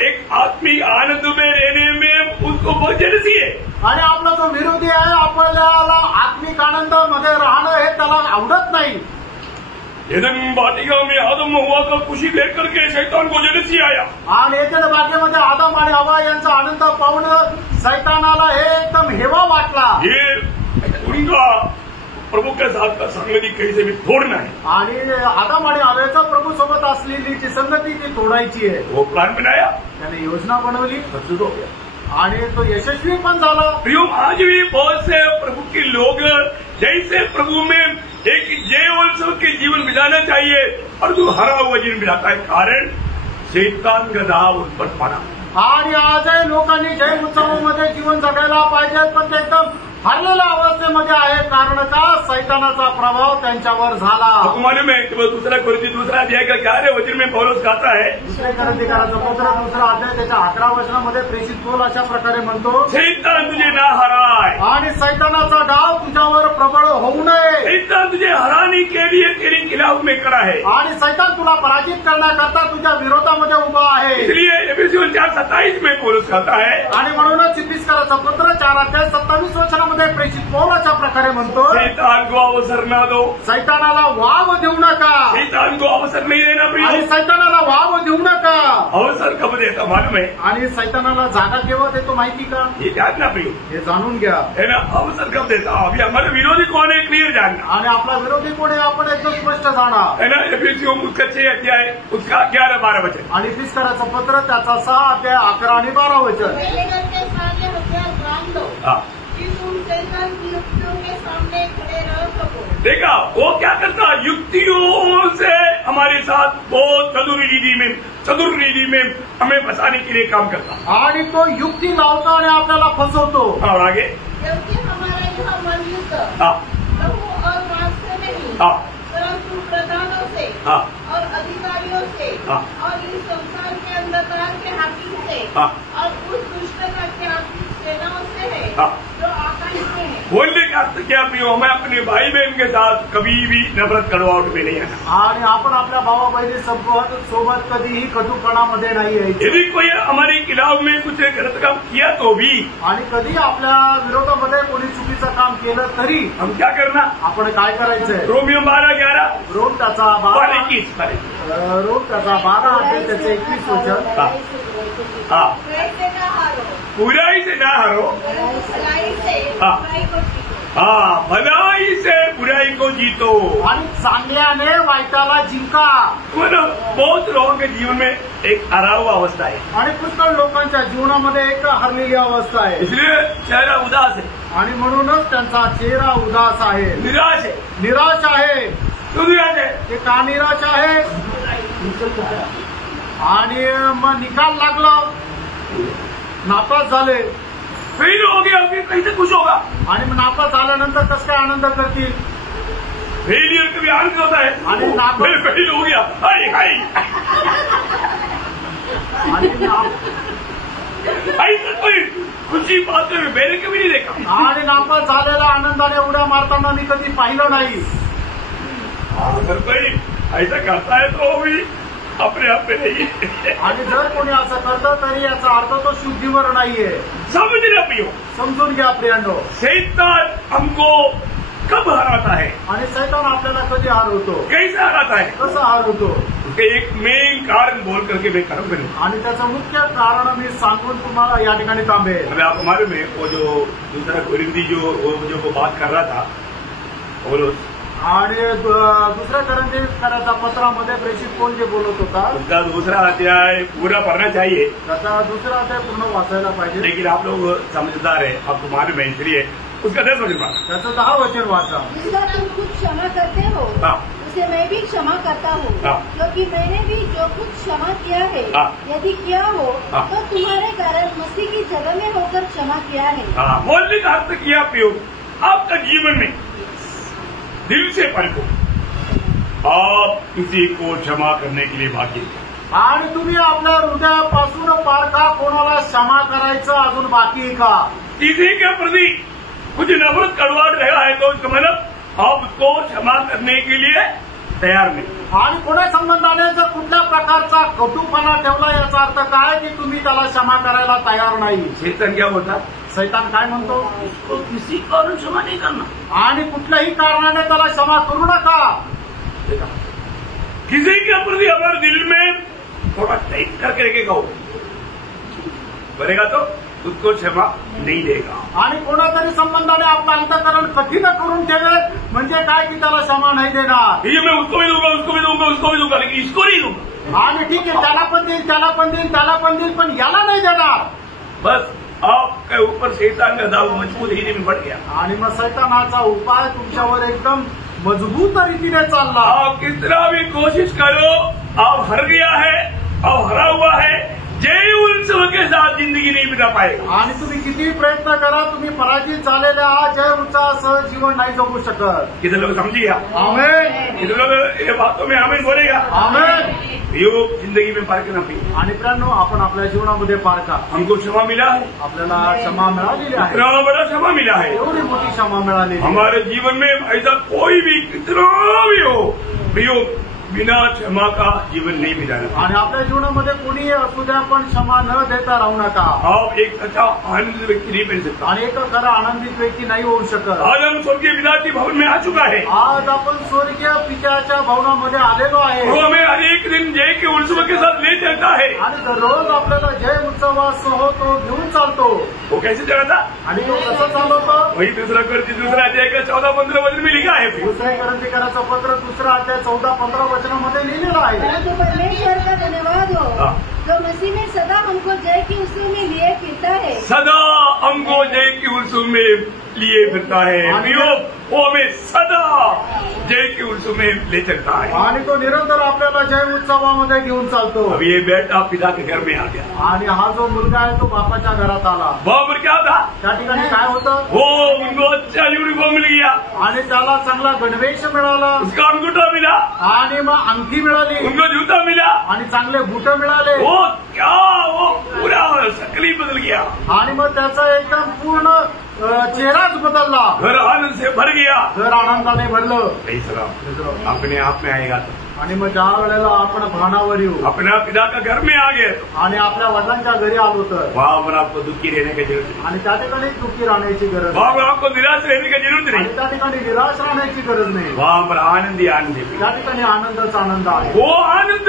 एक आत्मिक आनंद में रहने में उसको बहुत जलसी है। आणि आपला जो विरोधी आहे आपल्याला आत्मिक आनंदामध्ये राहणं हे त्याला आवडत नाही। एदन वाटिका में आदम हवा का खुशी देख करके शैतान को जलसी आया। आणि एकेन बागेमध्ये आदम आणि हवा यांचा आनंद पाहून सैतानाला हे एकदम हेवा वाटला। ये उनका प्रभु के साथ का संगति कैसे भी तोड़ना है। आणि आदम आणि हवेचा प्रभू सोबत असलेली जी संगती ती तोडायची आहे। वो प्लान बनाया, त्याने योजना बनवली, सक्सेस हो गया आणि तो यशस्वी पण झाला। प्रियो, आज भी बहुत से प्रभु के लोग जैसे प्रभु में एक जय उत्सव के जीवन बिताना चाहिए और जो हरा हुआ जीवन बिताता है, कारण शैतान का दाव उन पर पड़ा। आणि आजही लोकांनी जय उत्सवामध्ये जीवन जगायला पाहिजे पण ते एकदम हरलेल्या अवस्थेमध्ये आहे। कारण का? सैतानाचा प्रभाव त्यांच्यावर झाला। आपको मालूम है कि वो दूसरा अध्याय का 11 वचन में पौलुस कहता है, दुसरे कोरिन्थीकराचं पत्र 2 अध्याय त्याच्या 11 वचनामध्ये प्रेषित पौल अशा प्रकारे म्हणतो, शैतान तुझे ना हराए। आणि सैतानाचा डाव तुझ्यावर प्रबळ होऊ नये। शैतान तुझे हराने के लिए तेरे खिलाफ में खड़ा है। आणि सैतान तुला पराजित करण्याकरता तुझ्या विरोधामध्ये उभा आहे। इसलिए एफेसियों 4:27 में पौलुस कहता है, आणि म्हणूनच इफिसकाराचं पत्र 4:27 वचनामध्ये प्रेषित पौल अशा प्रकारे म्हणतो, शैतान को अवसर ना दो। सैतानाला वाव देऊ नका। शैतान को अवसर नहीं देना आणि प्रिय। सैतानाला वाव देऊ नका। अवसर कब देता मालूम है? आणि सैतानाला जागा केव्हा देतो माहिती का? ये जानना प्रिय, हे जाणून घ्या। है ना? अवसर कब देता? अभी हमारे विरोधी कौन है क्लियर जानना, आणि आपला विरोधी कोण आहे आपण एकदम स्पष्ट जाणार। है ना? एफेसियों उसका 6 अध्याय उसका 11-12 वचन। आणि इफिसकाराचं पत्र त्याचा 6 अध्याय 11 आणि 12 वचन। पहले करके सारे हथियार बांध लो हाँ, कि तुम शैतान की युक्तियों के सामने खड़े रह सको। देखा वो क्या करता? युक्तियों से हमारे साथ बहुत चतुर रीति में हमें फंसाने के लिए काम करता। आणि तो युक्ती लावतो आणि आपल्याला फसवतो। और आगे, क्योंकि हमारा यह मनयुद्ध हाँ लहू और मांस से नहीं हाँ परंतु प्रधानों से हाँ और अधिकारियों से हाँ। और इस संसार के अंधकार के हाकिम से हाँ। और उस दुष्टता के आत्मिक सेनाओं से है हाँ। जो आकाश में है। बोलने का अर्थ क्या प्रियो, मैं अपने भाई बहन के साथ कभी भी नफरत कड़वाहट में नहीं आना। आणि आपण आपल्या भावा बहिणी सोबत कधीही कटुपणामध्ये नाही यायचं। यदि कोई हमारे खिलाफ में कुछ गलत काम किया तो भी, आणि कधी आपल्या विरोधामध्ये कोणी चुकीचं काम केलं तरी हम क्या करना, आपण काय करायचंय? रोमियो 12:11 रोम त्याचा 12 अध्याय त्याचे 21 वचन। हाँ, बुराई से न हारो, बुराई से ना हारो, भलाई से हाँ। बुराई को जीतो। हाँ, भलाई से बुराई को जीतो। आणि चांगल्याने वाईटाला जिंका। मतलब बहुत लोगों के जीवन में एक हरा हुआ अवस्था है, आणि पुष्कळ लोकांच्या जीवनामध्ये एक हरलेली अवस्था आहे, इसलिए चेहरा उदास है, आणि म्हणूनच त्यांचा चेहरा उदास आहे, निराश है। निराश आहे। क्यों निराश है? ते का निराश आहे? आणि मग निकाल लागला, नापास झाले, फेल हो गया, फिर कैसे खुश होगा? आणि मग नापास झाल्यानंतर कसं काय आनंद करतील? फेलियर कभी आनंद होता है? अरे नापास- मैं फेल हो गया, हाय हाय, आणि ऐसा कोई खुशी बात है मैंने कभी नहीं देखा। आणि नापास झालेला आनंदाने उड्या मारताना मी कधी पाहिलं नाही। अगर कोई ऐसा करता है तो भी अपने आप में नहीं है। आणि जर कोणी असं करतं तरी याचा अर्थ तो शुद्धीवर नाहीये। समझना प्रियो, समजून घ्या प्रियांनो, शैतान हमको कब हराता है, आणि सैतान आपल्याला कधी हरवतो, कैसे हराता है, कसं हरवतो, उसके एक मेन कारण बोल करके मैं खत्म करूंगा। आणि त्याचं मुख्य कारण मी सांगून तुम्हाला या ठिकाणी थांबेल। अभी आप हमारे में वो जो दूसरा कोरिंथी जो बात कर रहा था, और आणि दुसऱ्या करंथीकराच्या पत्रामध्ये प्रेषित पौल जे बोलत होता, उसका दूसरा अध्याय पूरा पढ़ना चाहिए, त्याचा दुसरा अध्याय पूर्ण वाचायला पाहिजे। लेकिन आप लोग समझदार है, आप तुम्हारे में स्त्री है, उसका 10 वचन पढ़ा। त्याचं 10 वचन वाचा। जिसका तुम कुछ क्षमा करते हो हाँ। उसे मैं भी क्षमा करता हूँ, हाँ। क्योंकि मैंने भी जो कुछ क्षमा किया है हाँ। यदि किया हो हाँ। तो तुम्हारे कारण मसीह की जगह में होकर क्षमा किया है। हाँ, बोलने का अर्थ किया प्रियो, आपका जीवन में दिल से परखो, आप किसी को क्षमा करने के लिए भाग्य हैं। आणि तुम्ही आपल्या हृदयापासून पारखा, कोणाला क्षमा करायचं अजून बाकी आहे का? किसी के प्रति कुछ नफरत कड़वाहट रहा है तो इसका मतलब आप उसको क्षमा करने के लिए तैयार नहीं। आणि कोणा संबंधाने जर कुठल्या प्रकारचा कटुपणा ठेवला याचा अर्थ काय की तुम्ही त्याला क्षमा करायला तयार नाही। शैतान क्या बोलता? सैतान काय म्हणतो? उसको किसी कारण क्षमा नहीं करना, आणि कुठल्याही कारणाने त्याला क्षमा करू नका। किसी के प्रति हमारे दिल में थोड़ा टाइट करके रखेगा, वो करेगा तो उसको क्षमा नहीं देगा। आणि कोणातरी संबंधाने आपलं अंतःकरण कठीण करून ठेवेल म्हणजे काय की त्याला क्षमा नाही देणार। ये मैं उसको भी दूंगा, उसको भी दूंगा, उसको भी दूंगा, लेकिन इसको नहीं दूंगा। आणि ठीक आहे, त्याला पण देईल, त्याला पण देईल, त्याला पण देईल, पण याला नाही देणार। बस आपके ऊपर शैतान का दाव मजबूत रीति में बढ़ गया। आणि मग सैतानाचा उपाय तुमच्यावर एकदम मजबूत रीतीने चालला। आप कितना भी कोशिश करो, आप हर गया है, आप हरा हुआ है, जय उत्सव के साथ जिंदगी नहीं बिता पाएगा। आणि तुम्ही किती प्रयत्न करा, तुम्ही पराजित झालेल्या जय उत्साहासह जीवन नाही जगू शकत। कितने लोग समझिए? आमेन, कितने लोग ये बातों में आमीन बोलेगा? आमेन। योग जिंदगी में पार करना चाहिए। आणि मित्रांनो, आपण आपल्या जीवनामध्ये पारखा, हमको क्षमा मिला है, आपल्याला क्षमा मिळालेली आहे, इतना बड़ा क्षमा मिला है। एवढी मोठी क्षमा मिळालेली आहे। हमारे जीवन में ऐसा कोई भी कितना भी हो, प्रियो बिना क्षमा का जीवन नहीं बिताना। आणि आपल्या जीवनामध्ये कोणीही असू द्या, पण क्षमा न देता राहू नका। आप एक सच्चा आनंदित व्यक्ति नहीं बन सकता। आणि एक खरा आनंदित व्यक्ती नाही होऊ शकत। आज हम स्वर्गीय विधाती भवन में आ चुका है, आज आपण स्वर्गीय पित्याच्या भवनामध्ये आलेलो आहे, वो हमें हर एक दिन जय के उत्सव के साथ ले चलता है। आणि दररोज आपल्याला जय उत्सवासह तो घेऊन चालतो। वो कैसे चला था? आणि तो कसं चालवतो? वही दूसरा अध्याय का 14-15 वचन में लिखा है। दुसऱ्या करंथीकराचं पत्र 2 अध्याय 14-15 वचनामध्ये लिहिलेलं आहे। परंतु परमेश्वर का धन्यवाद हो हाँ। जो मसीह में सदा हमको जय की उत्सव में लिए फिरता है। सदा हमको जय की उत्सव में लिए फिरता है। वो हमें सदा जय के उत्सव में ले चलता है, आणि तो निरंतर आपल्याला जय उत्सवामध्ये घेऊन चालतो। अब ये बेटा पिता के घर में आ गया। आणि हा जो मुलगा आहे तो बापाच्या घरात आला। वहां पर क्या था? त्या ठिकाणी काय होतं? वो उनको अच्छा यूनिफॉर्म मिल गया, आणि त्याला चांगला गणवेश मिळाला, उसका अंगूठा मिला, आणि मग अंगठी मिळाली, उनको जूता मिला, आणि चांगले बूट मिळाले। वो क्या वो पूरा शकल ही बदल गया। आणि मग त्याचा एकदम पूर्ण चेहराच बदलला, घर आनंद से भर गया, घर आनंदाने भरलं. अपने आप में आएगा आणि मग ज्या वेळेला आपण भानावर येऊ, अपना पिता का घर में आ गए आणि आपल्या वडिलांच्या घरी आलो तर वहां पर आपको दुखी रहने की जरूरत नहीं, आणि त्या ठिकाणी दुःखी राहण्याची गरज वहां नाही, पर आपको निराश रहने की जरूरत आणि नहीं, त्या ठिकाणी निराश राहण्याची गरज नाही. वहां पर आनंद ही आनंद है. त्या ठिकाणी आनंदच आनंद आहे, वो आनंद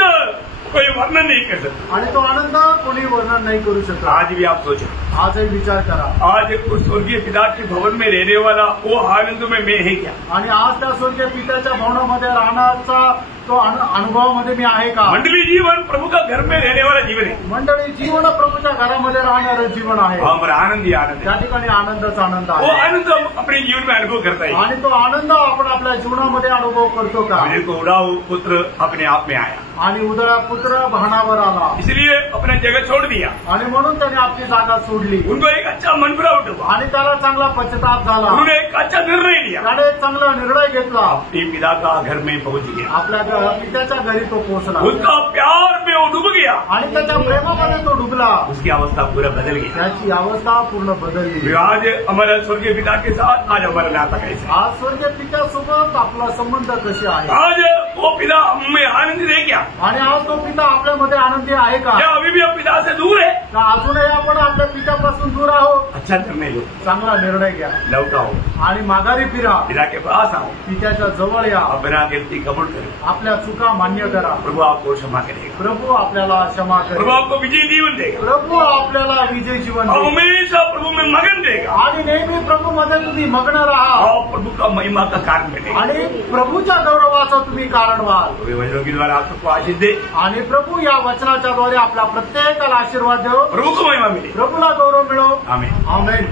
कोई वर्णन नहीं कर सकता. आणि तो आनंद कोणी वर्णन नाही करू शकत. आज भी आप सोचो, आजही विचार करा, आज उस स्वर्गीय पिता के भवन में रहने वाला वो आनंद में मैं है क्या? आणि आज त्या स्वर्गीय पित्याच्या भवनामध्ये राहण्याचा तो अनुभवामध्ये मी आहे का? मंडली जीवन प्रभु का घर में रहने वाला जीवन है. मंडळी जीवन प्रभूच्या घरामध्ये राहणारं जीवन आहे, वहां पर आनंद ही आनंद त्या है. ठिकाणी आनंदच आनंद वो आहे, आनंद हम अपने जीवन में अनुभव करता है. आणि तो आनंद आपण आपल्या जीवनामध्ये अनुभव करतो का? मेरे को उड़ाऊ पुत्र अपने आप में आया, आणि उदळा पुत्र भानावर आला, इसलिए अपना जगह छोड़ दिया. आणि म्हणून त्याने आपली जागा सोडली, उनको एक अच्छा मन बुरा हुआ, आणि त्याला चांगला पश्चाताप झाला, उन्होंने एक अच्छा निर्णय लिया, त्याने एक चांगला निर्णय घेतला, अपने पिता का घर में पहुंच गया. आपल्या पित्याच्या घरी तो पोहोचला, उसका प्यार में वो डूब गया, आणि त्याच्या प्रेमामध्ये तो डुबला, उसकी अवस्था पूरा बदल गई. त्याची अवस्था पूर्ण बदलली. आज हमारे स्वर्गीय पिता के साथ आज हमारा नाता कैसे है? आज स्वर्गीय पित्यासोबत आपला संबंध कसे आहे? आज वो पिता हमें आनंद दे क्या? आणि आज तो पिता आपल्यामध्ये आनंदी आहे का? क्या अभी भी हम पिता से दूर है? का अजूनही आपण आपल्या पित्यापासून दूर आहोत? अच्छा निर्णय लो, चांगला निर्णय घ्या, लौट आओ, आणि माघारी फिरा, पिता के पास आओ, पित्याच्या जवळ या, अपना गलती कबूल करो, आपल्या चुका मान्य करा, प्रभु आपको क्षमा करेगा, प्रभु आपल्याला क्षमा प्रभु करेल, आपको विजय जीवन देगा, प्रभु आपल्याला विजय जीवन और देईल, हमेशा प्रभु में मगन देगा, आणि नेहमी प्रभू मध्ये तुम्ही मग्न राहा, और प्रभु का महिमा का कारण बनेगा. आणि प्रभूच्या गौरवाचं तुम्ही कारण व्हाल, तो वचनों के द्वारा आप सबको आशीष दे, आणि प्रभू या वचनाच्या द्वारे आपल्या प्रत्येकाला आशीर्वाद देव, प्रभु को महिमा मिले. प्रभूला गौरव मिळो. आमीन. आमेन.